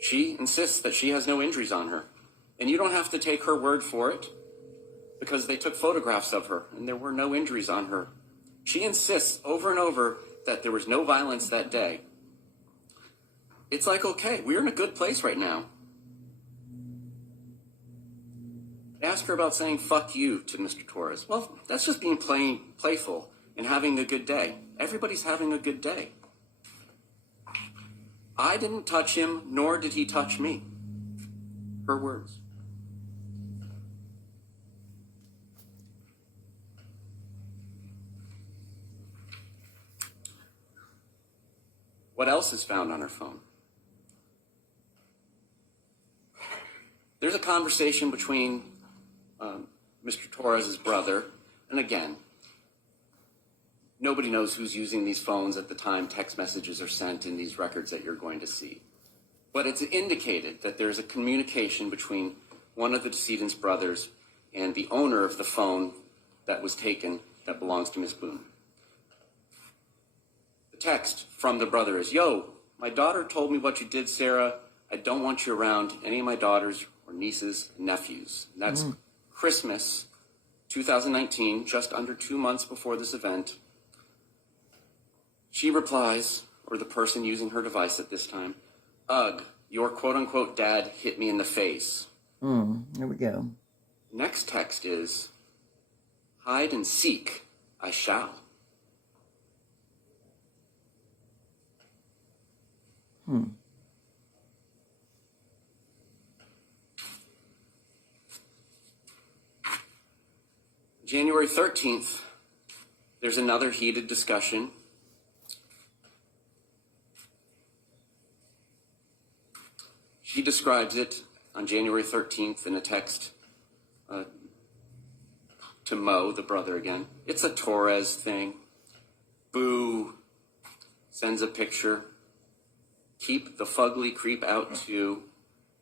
She insists that she has no injuries on her. And you don't have to take her word for it, because they took photographs of her and there were no injuries on her. She insists over and over that there was no violence that day. It's like, okay, we're in a good place right now. I asked her about saying fuck you to Mr. Torres. Well, that's just being playful and having a good day. Everybody's having a good day. I didn't touch him, nor did he touch me. Her words. What else is found on her phone? There's a conversation between Mr. Torres' brother, and again, nobody knows who's using these phones at the time text messages are sent in these records that you're going to see. But it's indicated that there's a communication between one of the decedent's brothers and the owner of the phone that was taken that belongs to Miss Boone. The text from the brother is, yo, my daughter told me what you did, Sarah. I don't want you around any of my daughters or nieces and nephews. And that's Christmas 2019, just under 2 months before this event. She replies, or the person using her device at this time, ugh, your quote-unquote dad hit me in the face. There we go. Next text is, hide and seek, I shall. January 13th, there's another heated discussion. She describes it on January 13th in a text to Mo, the brother again. It's a Torres thing. Boo. Sends a picture. Keep the fugly creep out too.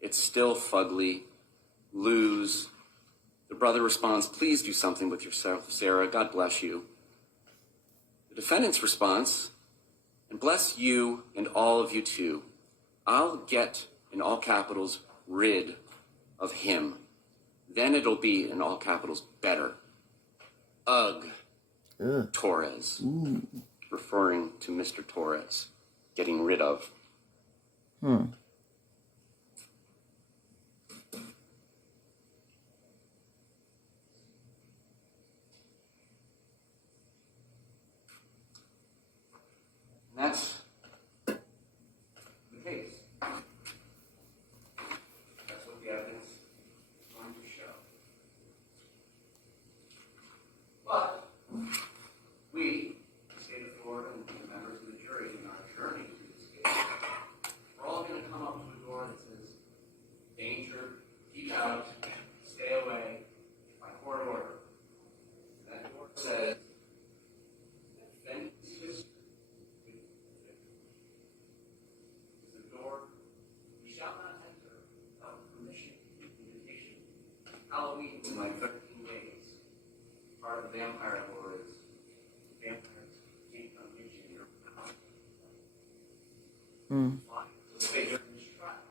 It's still fugly. Lose. The brother responds, please do something with yourself, Sarah. God bless you. The defendant's response, and bless you and all of you too. I'll get, in all capitals, rid of him. Then it'll be, in all capitals, better. Ugh. Torres. Referring to Mr. Torres. Getting rid of. That's the case. That's what the evidence is going to show. But we, the state of Florida, and the members of the jury in our journey through this case, we're all going to come up to a door that says, danger, keep out, stay away, by court order. That door says, Halloween in like 13 days. Part of the vampire lore is vampires can't come get you in your house. Why? Let's say during this trial,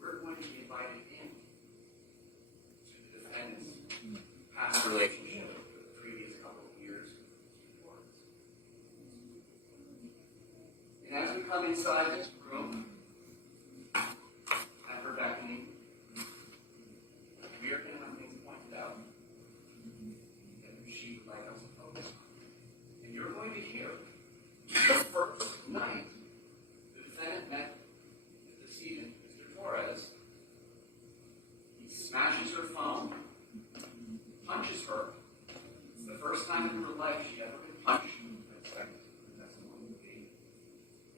we're going to be invited in to the defendant's past relationship with the previous couple of years. And as we come inside this room, at her beckoning, we are going to have things pointed out that she would like us to focus on. first time in her life she ever been punched. I expect the testimony to be.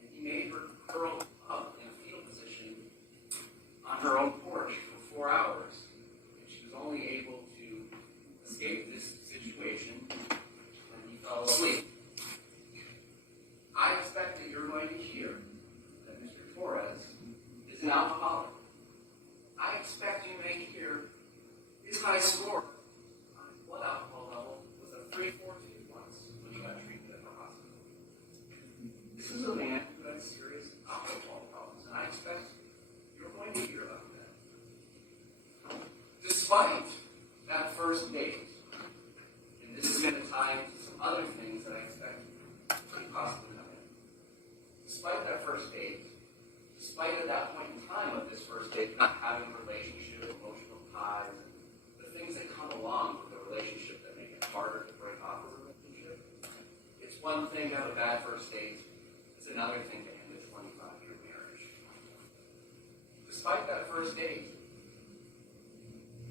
And he made her curl up in a fetal position on her own porch for 4 hours. And she was only able to escape this situation when he fell asleep. I expect that you're going to hear that Mr. Torres is an alcoholic. I expect you may hear his high score on his blood alcohol level was a 342 once when he got treated at the hospital. This is a man who had serious alcohol problems, and I expect you're going to hear about that. Despite that first date, and this is going to tie into some other things that I expect could possibly come in. Despite that first date, despite at that point in time of this first date not having a relationship, emotional ties, the things that come along with a relationship that make it harder to break off a relationship, it's one thing to have a bad first date, it's another thing to end a 25-year marriage. Despite that first date,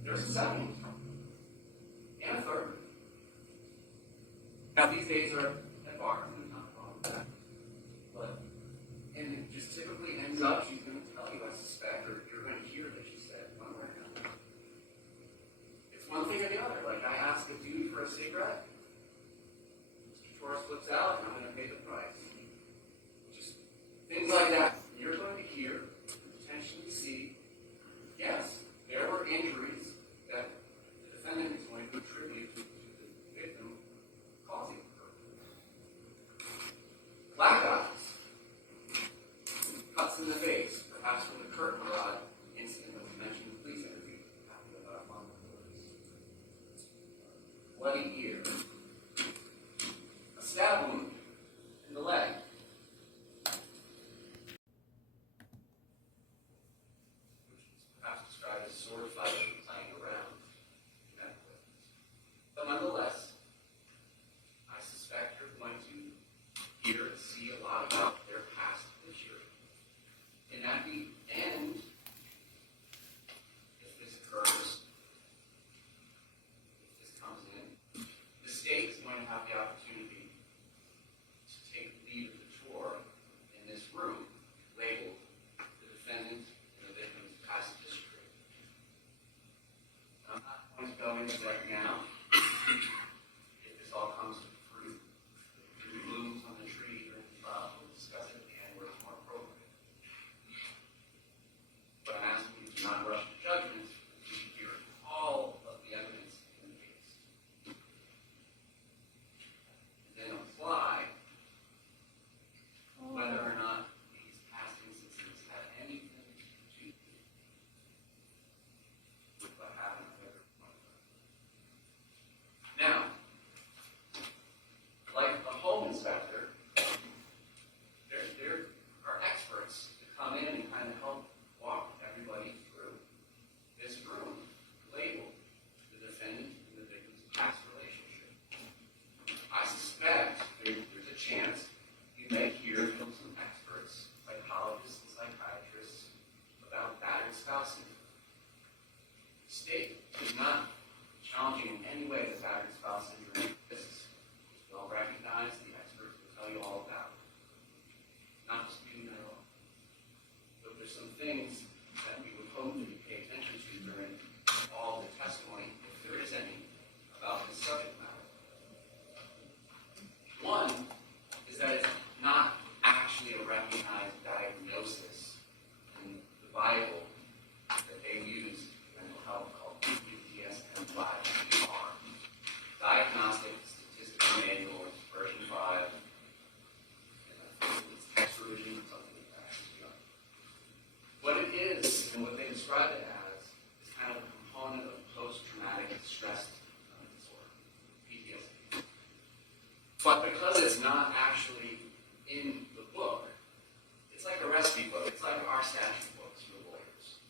there's a second and a third. Now these days are at bars, and there's nothing wrong with that. But, and it just typically ends up, she's going to tell you, I suspect, or you're going to hear that she said one way or another. It's one thing or the other. Like, I ask a dude for a cigarette, Mr. Torres flips out, and I'm going to pay the price. Just things like that. You're going to hear, potentially see, yes, there were injuries that the defendant is going to attribute to the victim causing her. Black eyes, cuts in the face, perhaps from the curtain rod incident that was mentioned in the police interview happened about a month before this. Bloody ear, a stab wound in the leg. Which is perhaps described as sword fighting, playing around. But nonetheless, I suspect you're going to hear and see a lot about their past history. And at the end, if this occurs, if this comes in, the state is going to have the opportunity to take the lead of the tour in this room labeled the defendant and the victim's past history. I'm not going to go into that now. If this all comes to fruit, the blooms on the tree during the trial, we'll discuss it at the end where it's more appropriate. But I'm asking you to not rush to judgment until you hear all of the evidence in the case. And then apply whether or not these past instances have anything to do with what happened later. Now, like a home inspector, there are experts to come in and kind of help walk everybody through this room labeled the defendant and the victim's past relationship. I suspect there's a chance you may hear from some experts, psychologists and psychiatrists, about battered spouse syndrome. The state is not challenging in any way that battered spouse syndrome exists. It's well recognized, the experts will tell you all about it. Not disputing at all. But there's some things that we would hope that you pay attention to during all the testimony, if there is any, about this subject matter. One is that it's not actually a recognized diagnosis in the Bible that they use in mental health called DSM-5. Diagnostic Statistical Manual, version 5. It's text revision, something like that. What it is, and what they describe it as, is kind of a component of post-traumatic stress disorder, PTSD. But because it's not actually in the book, it's like a recipe book. It's like our statute books for lawyers.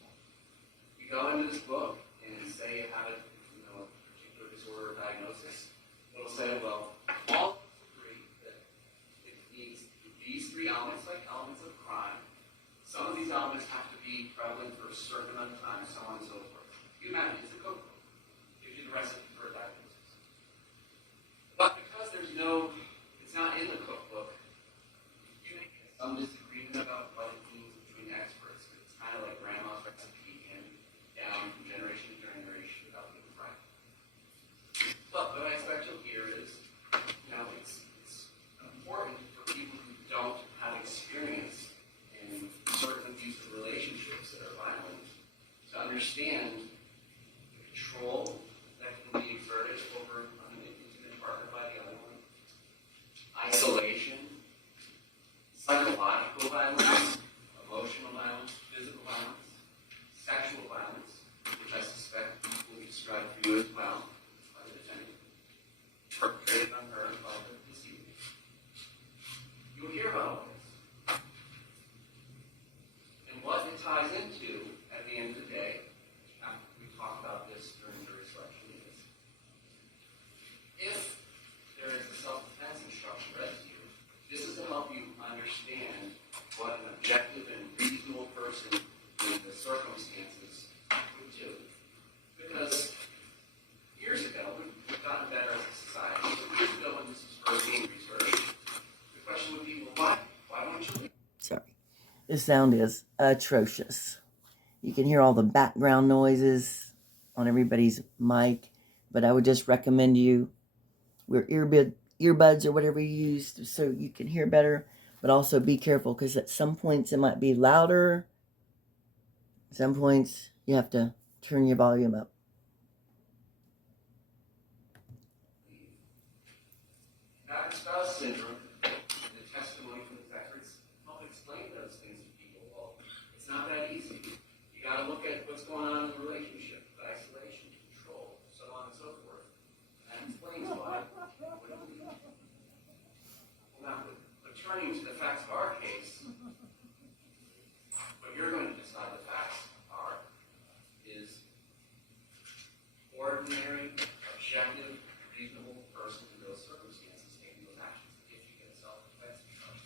You go into this book and say you have a particular disorder or diagnosis. It'll say, well, all of us agree that it needs these three elements, like elements of crime. Some of these elements have to be prevalent for a certain amount of time, so on and so forth. You imagine it's a cookbook. Gives you the recipe for a diagnosis. This sound is atrocious. You can hear all the background noises on everybody's mic, but I would just recommend you wear earbuds or whatever you use so you can hear better, but also be careful because at some points it might be louder. At some points you have to turn your volume up. That spouse syndrome, the testimony from the experts help explain those things to people. Well, it's not that easy. You got to look at what's going on in the relationship, the isolation, control, so on and so forth. That explains why. Now, but turning to the facts of our case, what you're going to decide the facts are is ordinary, objective, reasonable person in those circumstances taking those actions if you get a self-defense charge.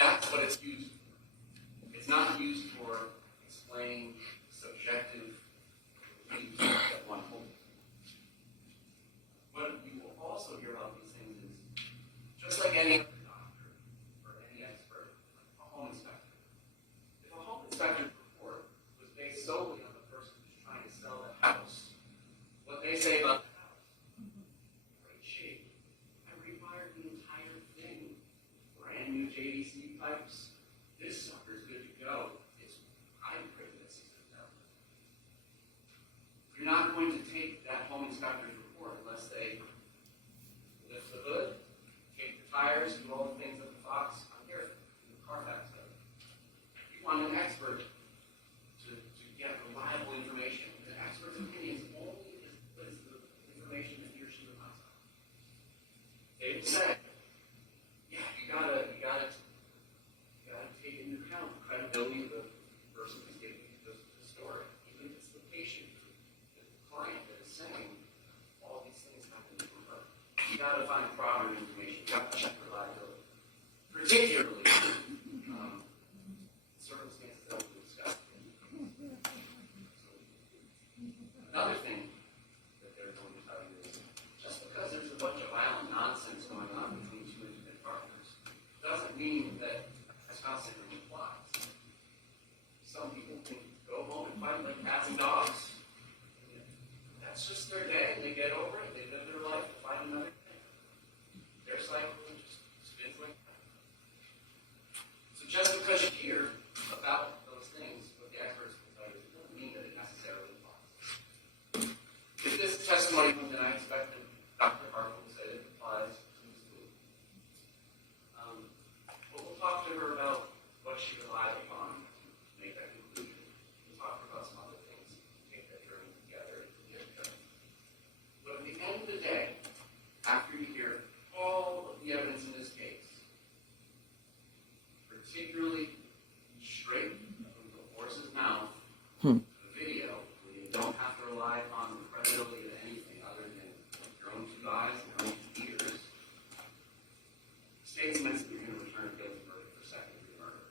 That's what it's used for. It's not used for explaining subjective beliefs that one holds. What you will also hear about these things is just like any other doctor or any expert, like a home inspector. If a home inspector's report was based solely on the person who's trying to sell the house, what they say about the house, great shape. I rewired the entire thing. Brand new JDC pipes. This sucker's good to go. I'm pretty that $600,000. You're not going to take that home inspector's report unless they lift the hood, take the tires, do all the things that the Fox on here, the Carfax does. You want an expert to get reliable information. The expert's opinion is only as good as the information that he or she relies on. They will say, yeah, you gotta take into account the credibility of the person who's giving you the story. Even if it's the patient, the client that is saying all these things happen to her. You gotta find proper information. You gotta check reliability. Particularly circumstances that we discussed. Another thing that they're going to tell you is just because there's a bunch of violent nonsense going on between two intimate partners doesn't mean that a spouse syndrome applies. Some people can go home and fight like cats and dogs. That's just their day. They get over it. They live their life to find another day. Their cycle just spins like that. So just because you hear about those things, what the experts will tell you, it doesn't mean that it necessarily applies. If this testimony comes in, I expect that Dr. Harper will say it applies to this group. But we'll talk to her about what she relied upon to make that conclusion. We'll talk to her about some other things to take that journey together. But at the end of the day, after you hear all of the evidence in this case, particularly straight from the horse's mouth, the video, where you don't have to rely upon the credibility of anything other than your own two eyes and your own two ears, the state's mentally going to return a guilty verdict for second-degree murder.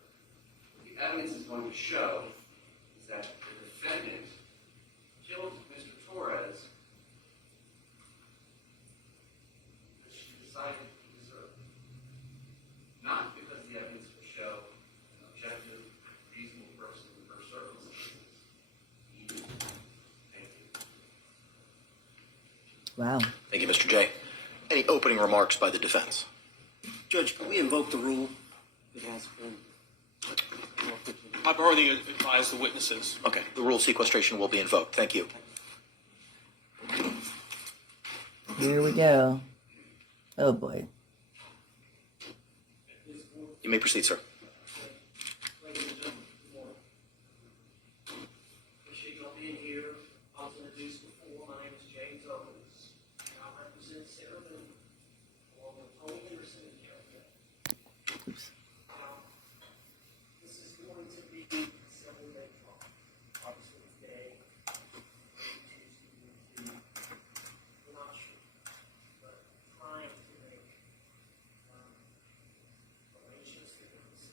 What the evidence is going to show is that the defendant killed Mr. Torres because she decided he deserved it. Not because the evidence will show an objective, reasonable person in her circumstances. Thank you. Wow. Thank you, Mr. J. Any opening remarks by the defense? Judge, can we invoke the rule that has been? I've already advised the witnesses. Okay, the rule of sequestration will be invoked. Thank you. Here we go. Oh boy. You may proceed, sir. Ladies and gentlemen, good morning. Appreciate y'all being here. I was introduced before. My name is James Owens. And I represent Sarah Boone, along with Tony Anderson and Karen Gay. Oops. This is going to be a civil day trial. Obviously, today, we're not sure, but trying to make arrangements to get this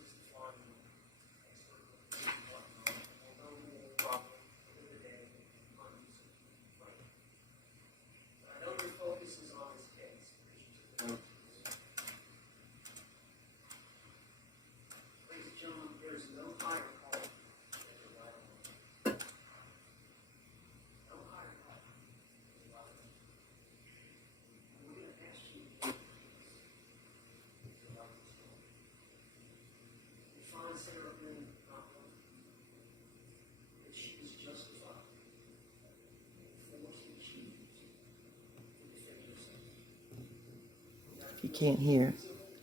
You can't hear.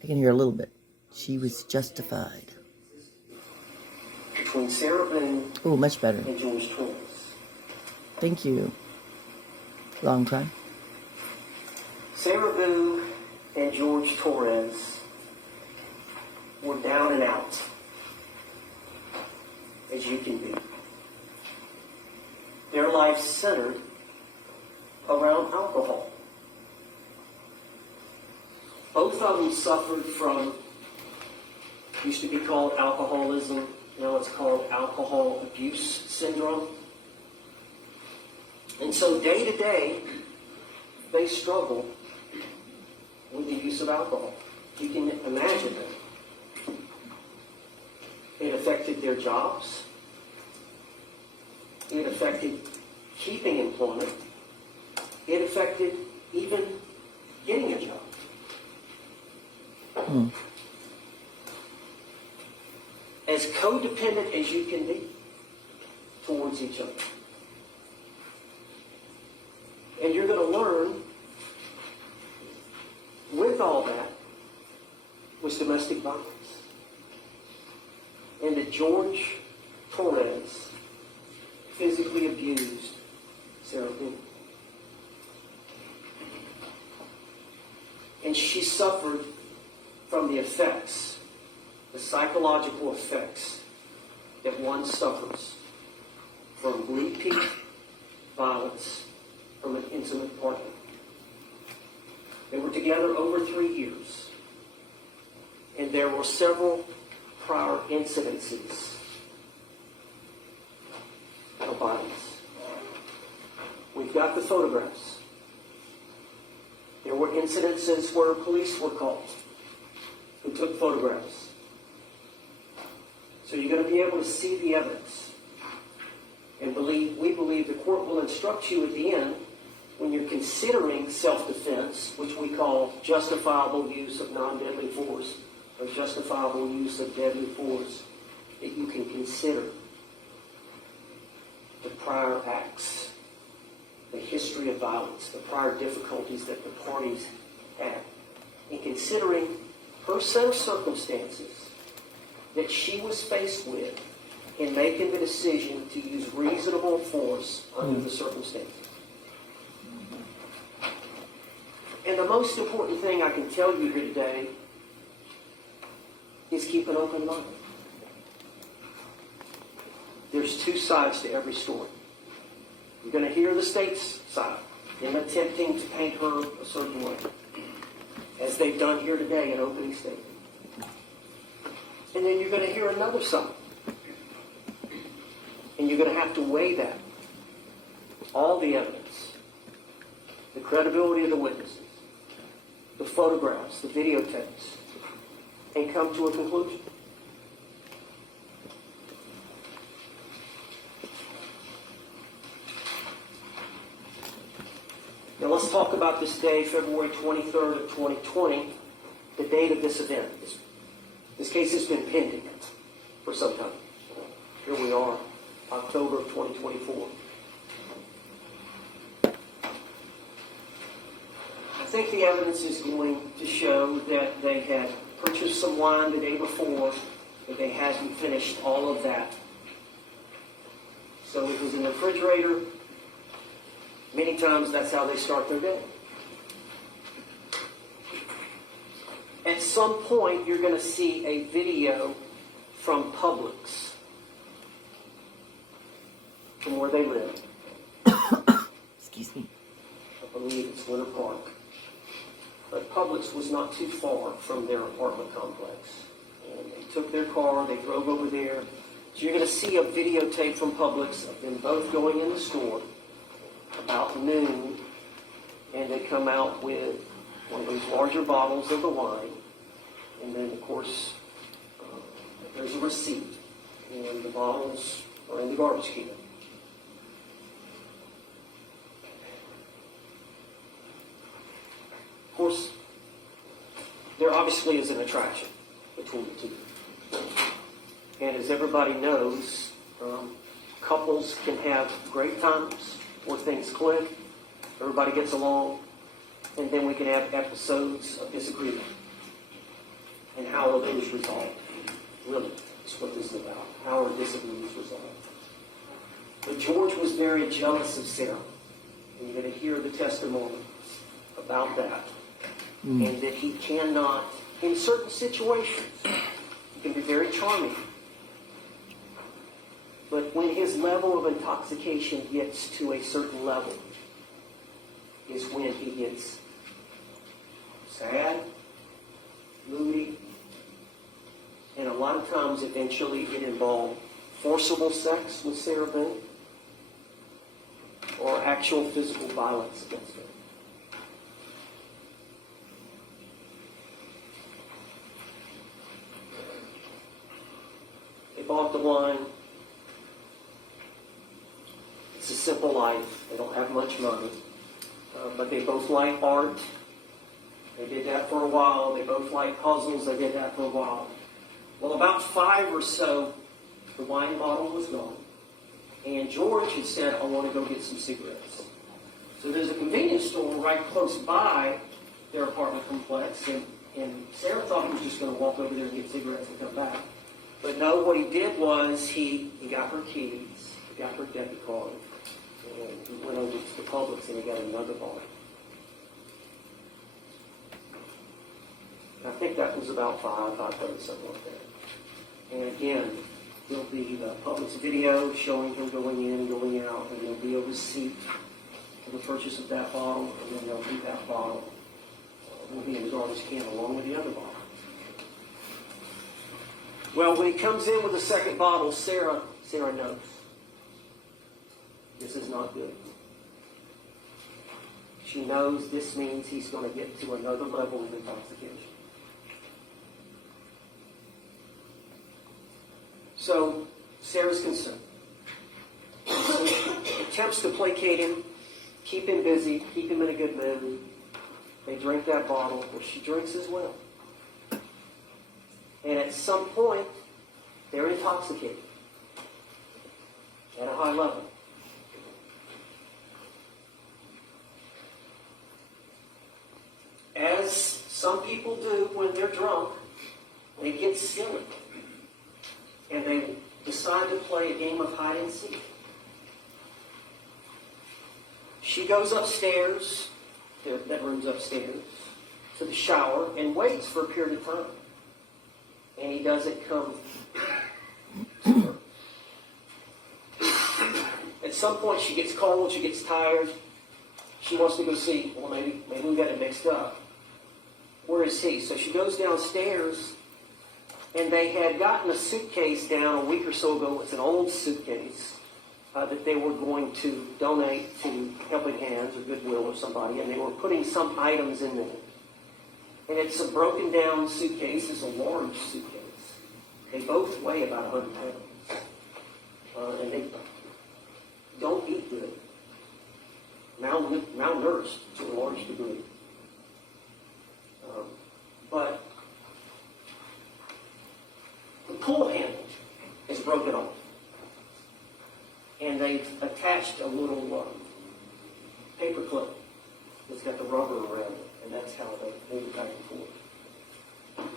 I can hear a little bit. She was justified. Between Sarah Boone Oh, much better. and George Torrance. Thank you. Long time. Sarah Boone and George Torrance were down and out, as you can be. Their life centered around alcohol. Both of them suffered from, used to be called alcoholism, now it's called alcohol abuse syndrome. And so day to day, they struggle with the use of alcohol. You can imagine that. It affected their jobs. It affected keeping employment. It affected even getting a job. As codependent as you can be towards each other. And you're going to learn with all that was domestic violence. And that George Torrance physically abused Sarah Boone. And she suffered from the effects, the psychological effects that one suffers from repeat violence from an intimate partner. They were together over 3 years, and there were several prior incidences of violence. We've got the photographs. There were incidences where police were called who took photographs. So you're going to be able to see the evidence. And we believe the court will instruct you at the end when you're considering self-defense, which we call justifiable use of non-deadly force or justifiable use of deadly force, that you can consider the prior acts, the history of violence, the prior difficulties that the parties had. In considering her set of circumstances that she was faced with in making the decision to use reasonable force under the circumstances. And the most important thing I can tell you here today is keep an open mind. There's two sides to every story. You're going to hear the state's side in attempting to paint her a certain way, as they've done here today in opening statement. And then you're going to hear another side. And you're going to have to weigh that. All the evidence, the credibility of the witnesses, the photographs, the videotapes, and come to a conclusion. Now let's talk about this day, February 23rd of 2020, the date of this event. This case has been pending for some time. Here we are, October of 2024. I think the evidence is going to show that they had purchased some wine the day before, but they hadn't finished all of that. So it was in the refrigerator. Many times that's how they start their day. At some point, you're going to see a video from Publix, from where they live. Excuse me. I believe it's Winter Park. But Publix was not too far from their apartment complex. And they took their car, they drove over there. So you're going to see a videotape from Publix of them both going in the store about noon, and they come out with one of those larger bottles of the wine, and then of course there's a receipt, and the bottles are in the garbage can. Of course, there obviously is an attraction between the two. And as everybody knows, couples can have great times where things click, everybody gets along, and then we can have episodes of disagreement. And how are those resolved? Really, that's what this is about. How are disagreements resolved? But George was very jealous of Sarah. And you're going to hear the testimony about that. And that he cannot, in certain situations, he can be very charming. But when his level of intoxication gets to a certain level, is when he gets sad, moody, and a lot of times eventually it involved forcible sex with Sarah Boone or actual physical violence against her. They bought the wine. It's a simple life. They don't have much money. But they both like art. They did that for a while. They both like puzzles. They did that for a while. Well, about 5 or so, the wine bottle was gone. And George had said, I want to go get some cigarettes. So there's a convenience store right close by their apartment complex. And Sarah thought he was just going to walk over there and get cigarettes and come back. But no, what he did was he got her keys, he got her debit card, and he went over to the Publix and he got another bottle. I think that was about 5:30, something like that. And again, there'll be the Publix video showing him going in, going out, and there'll be a receipt for the purchase of that bottle, and then there'll be that bottle will be in the garbage can along with the other bottle. Well, when he comes in with the second bottle, Sarah knows. This is not good. She knows this means he's going to get to another level of intoxication. So, Sarah's concerned. She attempts to placate him, keep him busy, keep him in a good mood. They drink that bottle, or she drinks as well. And at some point, they're intoxicated at a high level. As some people do when they're drunk, they get silly. And they decide to play a game of hide and seek. She goes upstairs, their bedroom's upstairs, to the shower and waits for a period of time. And he doesn't come to her. At some point she gets cold, she gets tired. She wants to go see, well, maybe we got it mixed up. Where is he? So she goes downstairs, and they had gotten a suitcase down a week or so ago. It's an old suitcase that they were going to donate to Helping Hands or Goodwill or somebody, and they were putting some items in there. And it's a broken down suitcase. It's a large suitcase. They both weigh about 100 pounds. And they don't eat good. Malnourished to a large degree. But the pull handle is broken off. And they've attached a little paper clip that's got the rubber around it. And that's how they move it back and forth.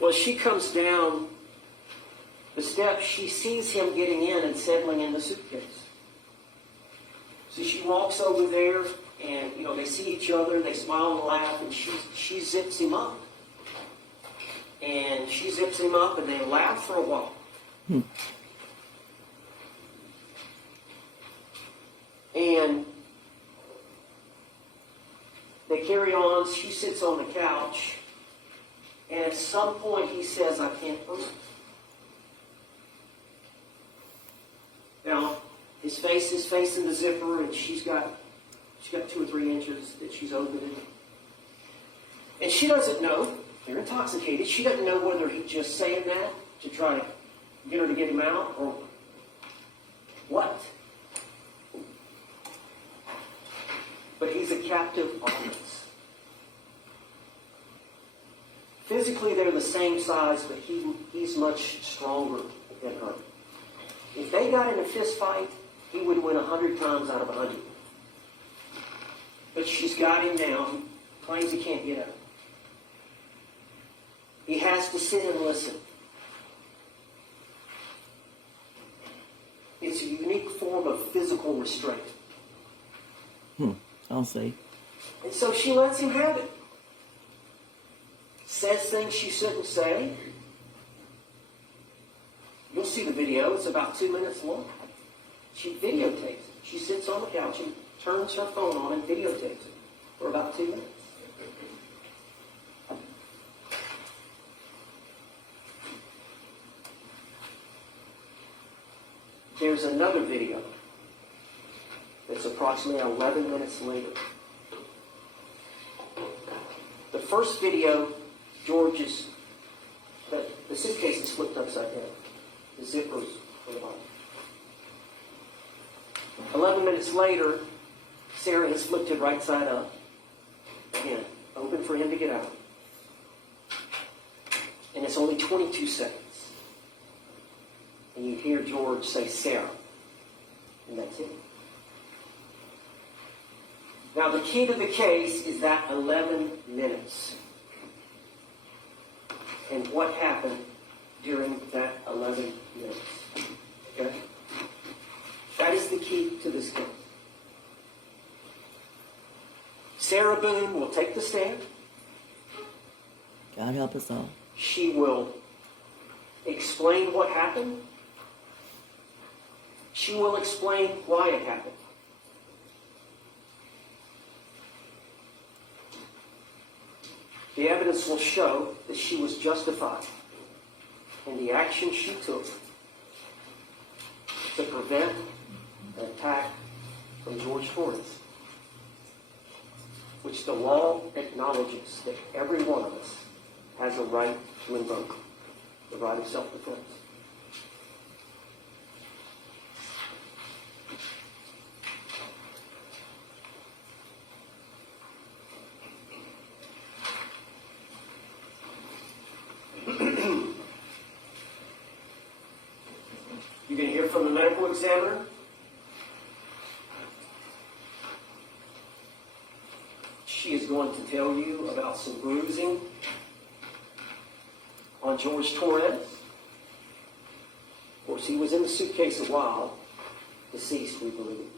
Well, she comes down the steps. She sees him getting in and settling in the suitcase. So she walks over there, and they see each other, and they smile and laugh, and she zips him up. And she zips him up, and they laugh for a while. And they carry on. She sits on the couch, and at some point he says, "I can't breathe." Now, his face is facing the zipper, and she's got 2 or 3 inches that she's opened it. And she doesn't know. They're intoxicated. She doesn't know whether he's just saying that to try to get her to get him out or what. But he's a captive audience. Physically, they're the same size, but he's much stronger than her. If they got in a fist fight, he would win 100 times out of 100. But she's got him down. He claims he can't get up. He has to sit and listen. It's a unique form of physical restraint. I'll see. And so she lets him have it. Says things she shouldn't say. You'll see the video. It's about 2 minutes long. She videotapes it. She sits on the couch and turns her phone on and videotapes it for about 2 minutes. There's another video that's approximately 11 minutes later. The first video, George's, the suitcase is flipped upside down. The zipper's on the bottom. 11 minutes later, Sarah has flipped it right side up. Again, open for him to get out. And it's only 22 seconds. And you hear George say, Sarah. And that's it. Now, the key to the case is that 11 minutes. And what happened during that 11 minutes. Okay? That is the key to this case. Sarah Boone will take the stand. God help us all. She will explain what happened. She will explain why it happened. The evidence will show that she was justified in the action she took to prevent an attack from George Torres, which the law acknowledges that every one of us has a right to invoke, the right of self-defense. You can hear from the medical examiner. She is going to tell you about some bruising on George Torres. Of course, he was in the suitcase a while, deceased, we believe.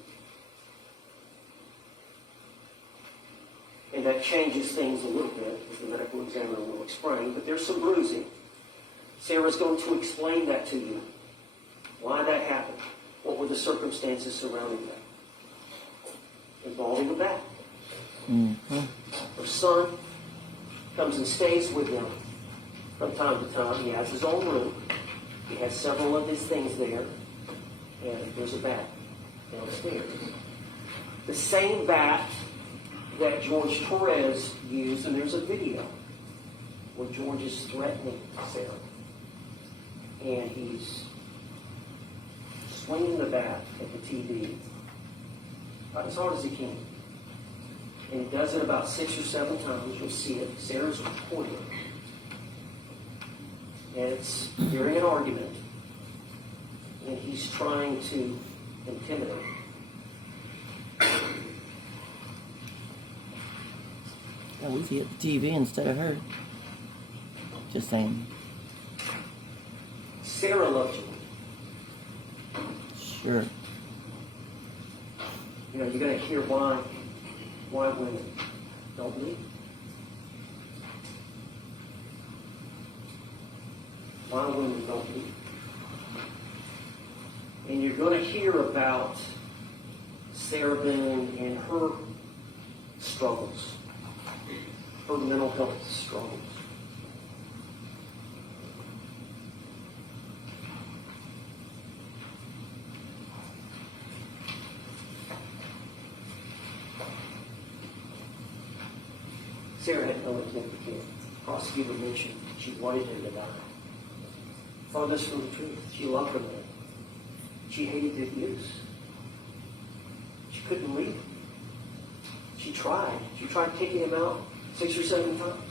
And that changes things a little bit, as the medical examiner will explain, but there's some bruising. Sarah's going to explain that to you. Why that happened. What were the circumstances surrounding that? Involving the bat. Mm-hmm. Her son comes and stays with them from time to time. He has his own room. He has several of his things there. And there's a bat downstairs. The same bat that George Torres used, and there's a video where George is threatening Sarah. And he's swinging the bat at the TV about as hard as he can. And he does it about 6 or 7 times. You'll see it. Sarah's recording it. And it's during an argument. And he's trying to intimidate. Oh, we see it on TV instead of her. Just saying. Sarah loves you. Sure. You know, you're going to hear why women don't leave. Why women don't leave. And you're going to hear about Sarah Boone and her struggles, her mental health struggles. Sarah had no intent to kill. The prosecutor mentioned she wanted him to die. Farthest from the truth. She loved her man. She hated the abuse. She couldn't leave him. She tried. She tried kicking him out 6 or 7 times.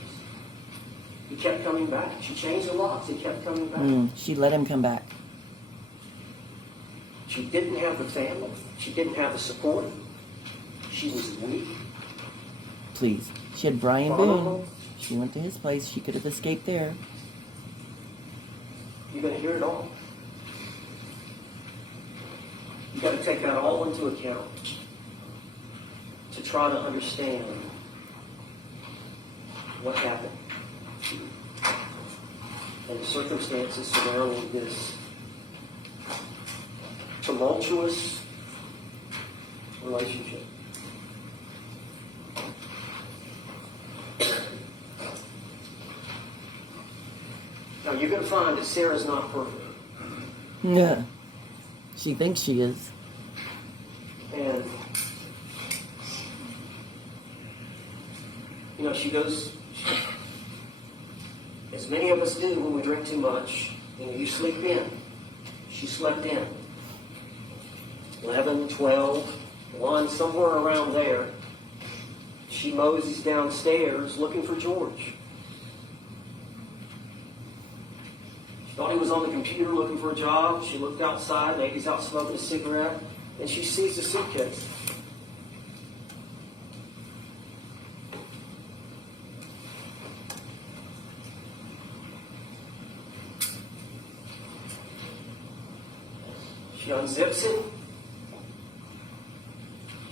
He kept coming back. She changed the locks. He kept coming back. She let him come back. She didn't have the family. She didn't have the support. She was weak. please. She had Brian Follow Boone. them. She went to his place. She could have escaped there. You're going to hear it all. You've got to take that all into account to try to understand what happened and the circumstances surrounding this tumultuous relationship. Now, you're going to find that Sarah's not perfect. Yeah. She thinks she is. And, you know, she goes, as many of us do when we drink too much, you know, you sleep in. She slept in. 11, 12, 1, somewhere around there. She moseys downstairs looking for George. She thought he was on the computer looking for a job. She looked outside, maybe he's out smoking a cigarette, and she sees a suitcase. She unzips it.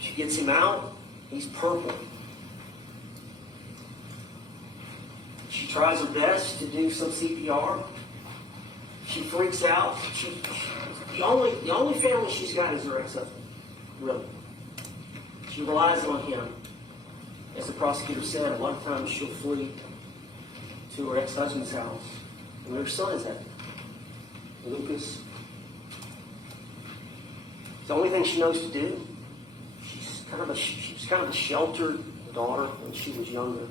She gets him out. He's purple. She tries her best to do some CPR. She freaks out. The only family she's got is her ex-husband. Really. She relies on him. As the prosecutor said, a lot of times she'll flee to her ex-husband's house. And her son is at Lucas. It's the only thing she knows to do. She was kind of a sheltered daughter when she was younger.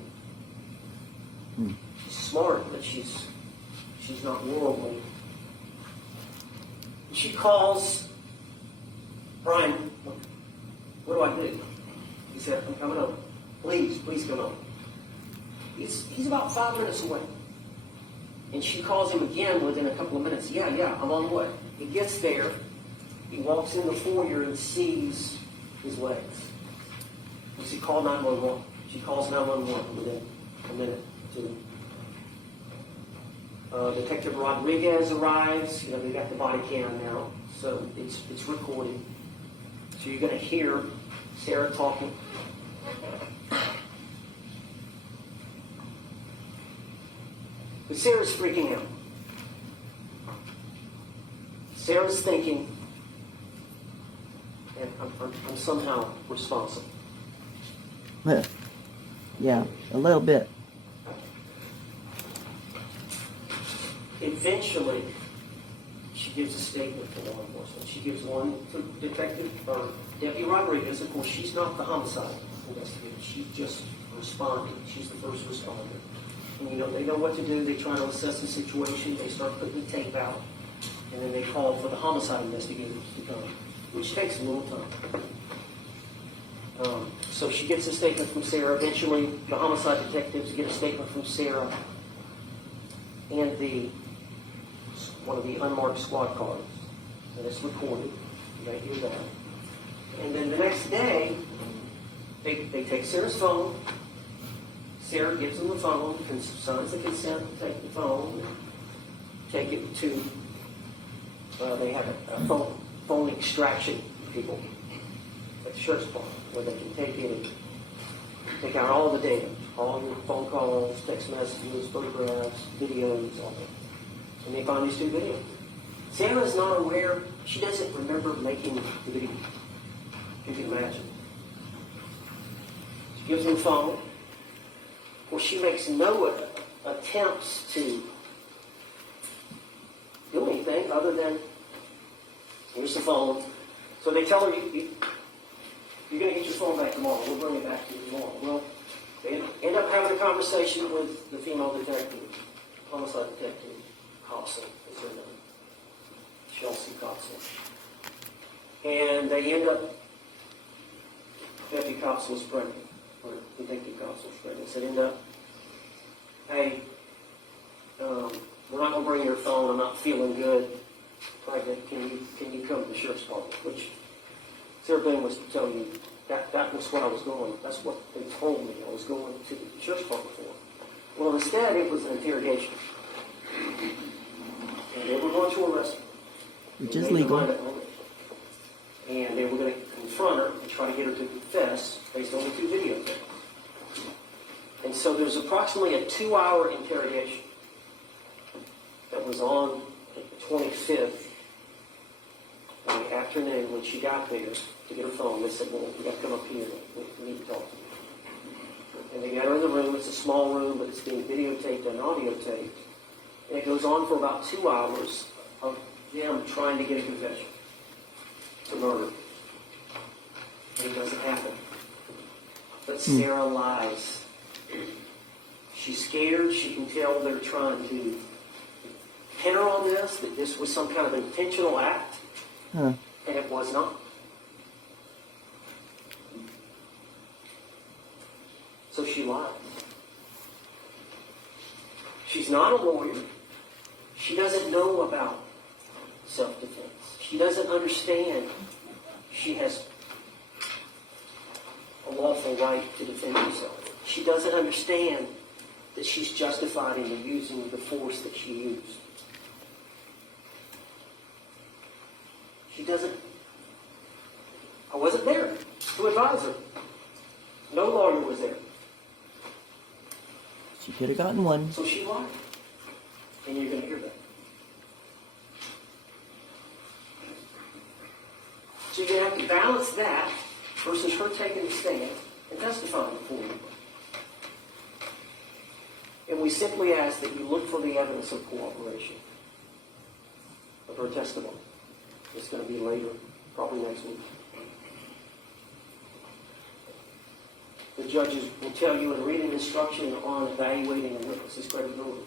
She's smart, but she's not worldly. She calls Brian. What do I do? He said, "I'm coming over. Please come over." He's about 5 minutes away. And she calls him again within a couple of minutes. Yeah, I'm on the way. He gets there. He walks in the foyer and sees his legs. He called 911. She calls 911 within a minute or two. Detective Rodriguez arrives. You know, they got the body cam now, so it's recorded. So you're going to hear Sarah talking. But Sarah's freaking out. Sarah's thinking, and I'm somehow responsible. Yeah, a little bit. Eventually, she gives a statement to law enforcement. She gives one to Detective or Deputy Rodriguez. Of course, she's not the homicide investigator. She's just responding. She's the first responder. And you know, they know what to do. They try to assess the situation. They start putting the tape out, and then they call for the homicide investigators to come, which takes a little time. So she gets a statement from Sarah. Eventually, the homicide detectives get a statement from Sarah and one of the unmarked squad cars. And it's recorded. You may hear that. And then the next day, they take Sarah's phone. Sarah gives them the phone, signs the consent to take the phone, take it to, they have a phone extraction people at the sheriff's department where they can take out all the data, all your phone calls, text messages, photographs, videos, all that. And they find these two videos. Sarah's not aware. She doesn't remember making the video. You can imagine. She gives them the phone. Well, she makes no attempts to do anything other than, here's the phone. So they tell her, you're going to get your phone back tomorrow. We'll bring it back to you tomorrow. Well, they end up having a conversation with the female detective, homicide detective, Hobson, is her name. Chelsea Hobson. And they end up, Deputy Hobson was pregnant. Or Detective Hobson was pregnant. Said, end up, hey, we're not going to bring your phone. I'm not feeling good. Pregnant. Can you come to the sheriff's department? Which Sarah Boone was to tell you That was what I was going. That's what they told me I was going to the church department for. Well, instead, it was an interrogation. And they were going to arrest her. Which is legal. And they were going to confront her and try to get her to confess based on the 2 videos. And so there's approximately a 2-hour interrogation that was on the 25th in the afternoon. When she got there to get her phone, they said, well, we got to come up here. We need to talk to you. And they got her in the room. It's a small room, but it's being videotaped and audio taped. And it goes on for about 2 hours of them trying to get a confession to murder. And it doesn't happen. But Sarah lies. She's scared. She can tell they're trying to pin her on this, that this was some kind of intentional act. Huh. And it was not. So she lies. She's not a lawyer. She doesn't know about self-defense. She doesn't understand she has a lawful right to defend herself. She doesn't understand that she's justified in using the force that she used. She doesn't. I wasn't there to advise her. No lawyer was there. She could have gotten one. So she lied. And you're going to hear that. So you're going to have to balance that versus her taking the stand and testifying for you. And we simply ask that you look for the evidence of cooperation of her testimony. It's going to be later, probably next week. The judges will tell you in reading instruction on evaluating a witness's credibility.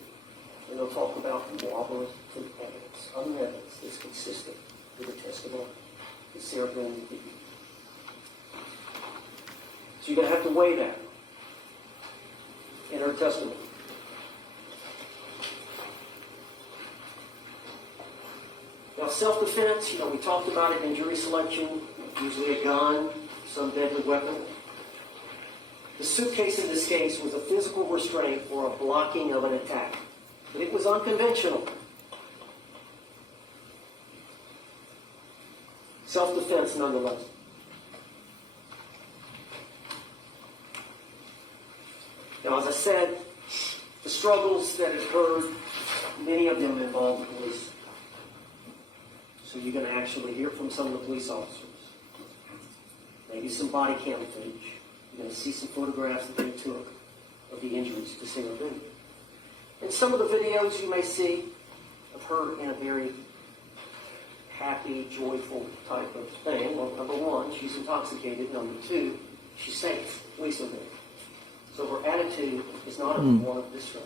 And they'll talk about corroborative evidence, other evidence that's consistent with the testimony that Sarah Boone gave. So you're going to have to weigh that in her testimony. Now, self-defense, we talked about it in jury selection, usually a gun, some deadly weapon. The suitcase in this case was a physical restraint or a blocking of an attack. But it was unconventional. Self-defense nonetheless. Now, as I said, the struggles that occurred, many of them involved the police. So you're going to actually hear from some of the police officers. Maybe some body cam footage. You're going to see some photographs that they took of the injuries to Sarah Boone. And some of the videos you may see of her in a very happy, joyful type of thing. Well, number one, she's intoxicated. Number two, she's safe. Police are there. So her attitude is not one of distress.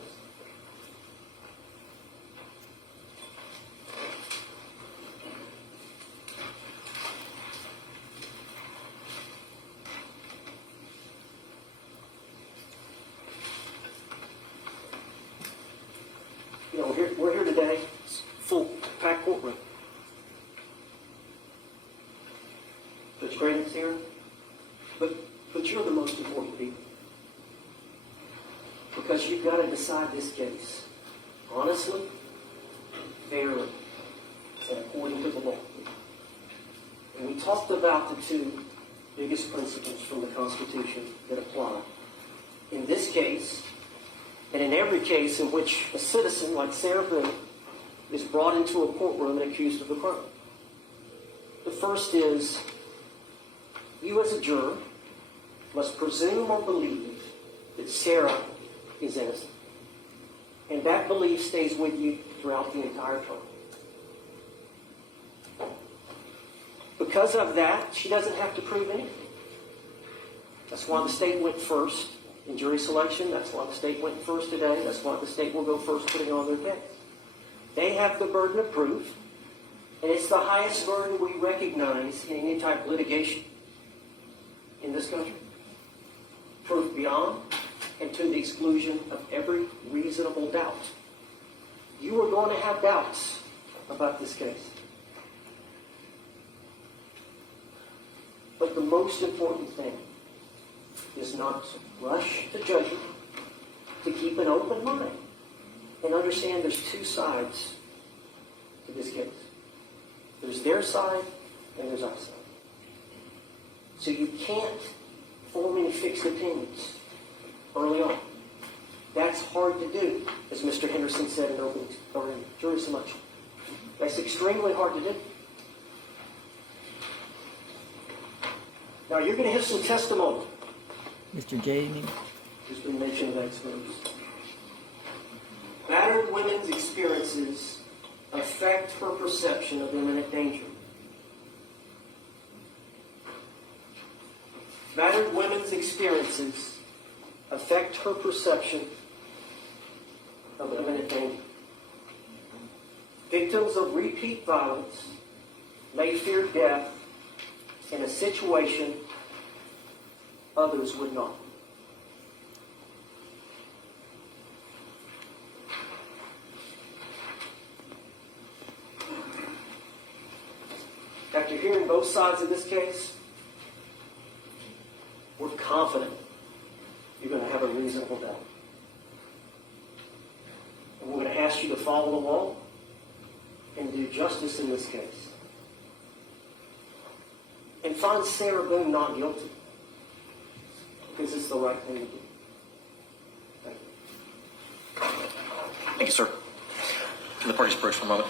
We're here today, full packed courtroom. Judge Graydon's here, but you're the most important people. Because you've got to decide this case honestly, fairly, and according to the law. And we talked about the 2 biggest principles from the Constitution that apply. In this case, and in every case in which a citizen like Sarah Boone is brought into a courtroom and accused of a crime. The first is, you as a juror must presume or believe that Sarah is innocent. And that belief stays with you throughout the entire trial. Because of that, she doesn't have to prove anything. That's why the state went first in jury selection. That's why the state went first today. That's why the state will go first putting on their case. They have the burden of proof, and it's the highest burden we recognize in any type of litigation in this country. Proof beyond and to the exclusion of every reasonable doubt. You are going to have doubts about this case. But the most important thing is not to rush to judgment, to keep an open mind, and understand there's two sides to this case. There's their side and there's our side. So you can't form any fixed opinions early on. That's hard to do, as Mr. Henderson said in jury selection. That's extremely hard to do. Now you're going to have some testimony. Mr. Jamie. There's been mention of experts. Battered women's experiences affect her perception of imminent danger. Battered women's experiences affect her perception of imminent danger. Victims of repeat violence may fear death in a situation others would not. After hearing both sides of this case, we're confident you're going to have a reasonable doubt. And we're going to ask you to follow the law and do justice in this case. And find Sarah Boone not guilty. Because it's the right thing to do. Thank you. Thank you, sir. Can the parties approach for a moment?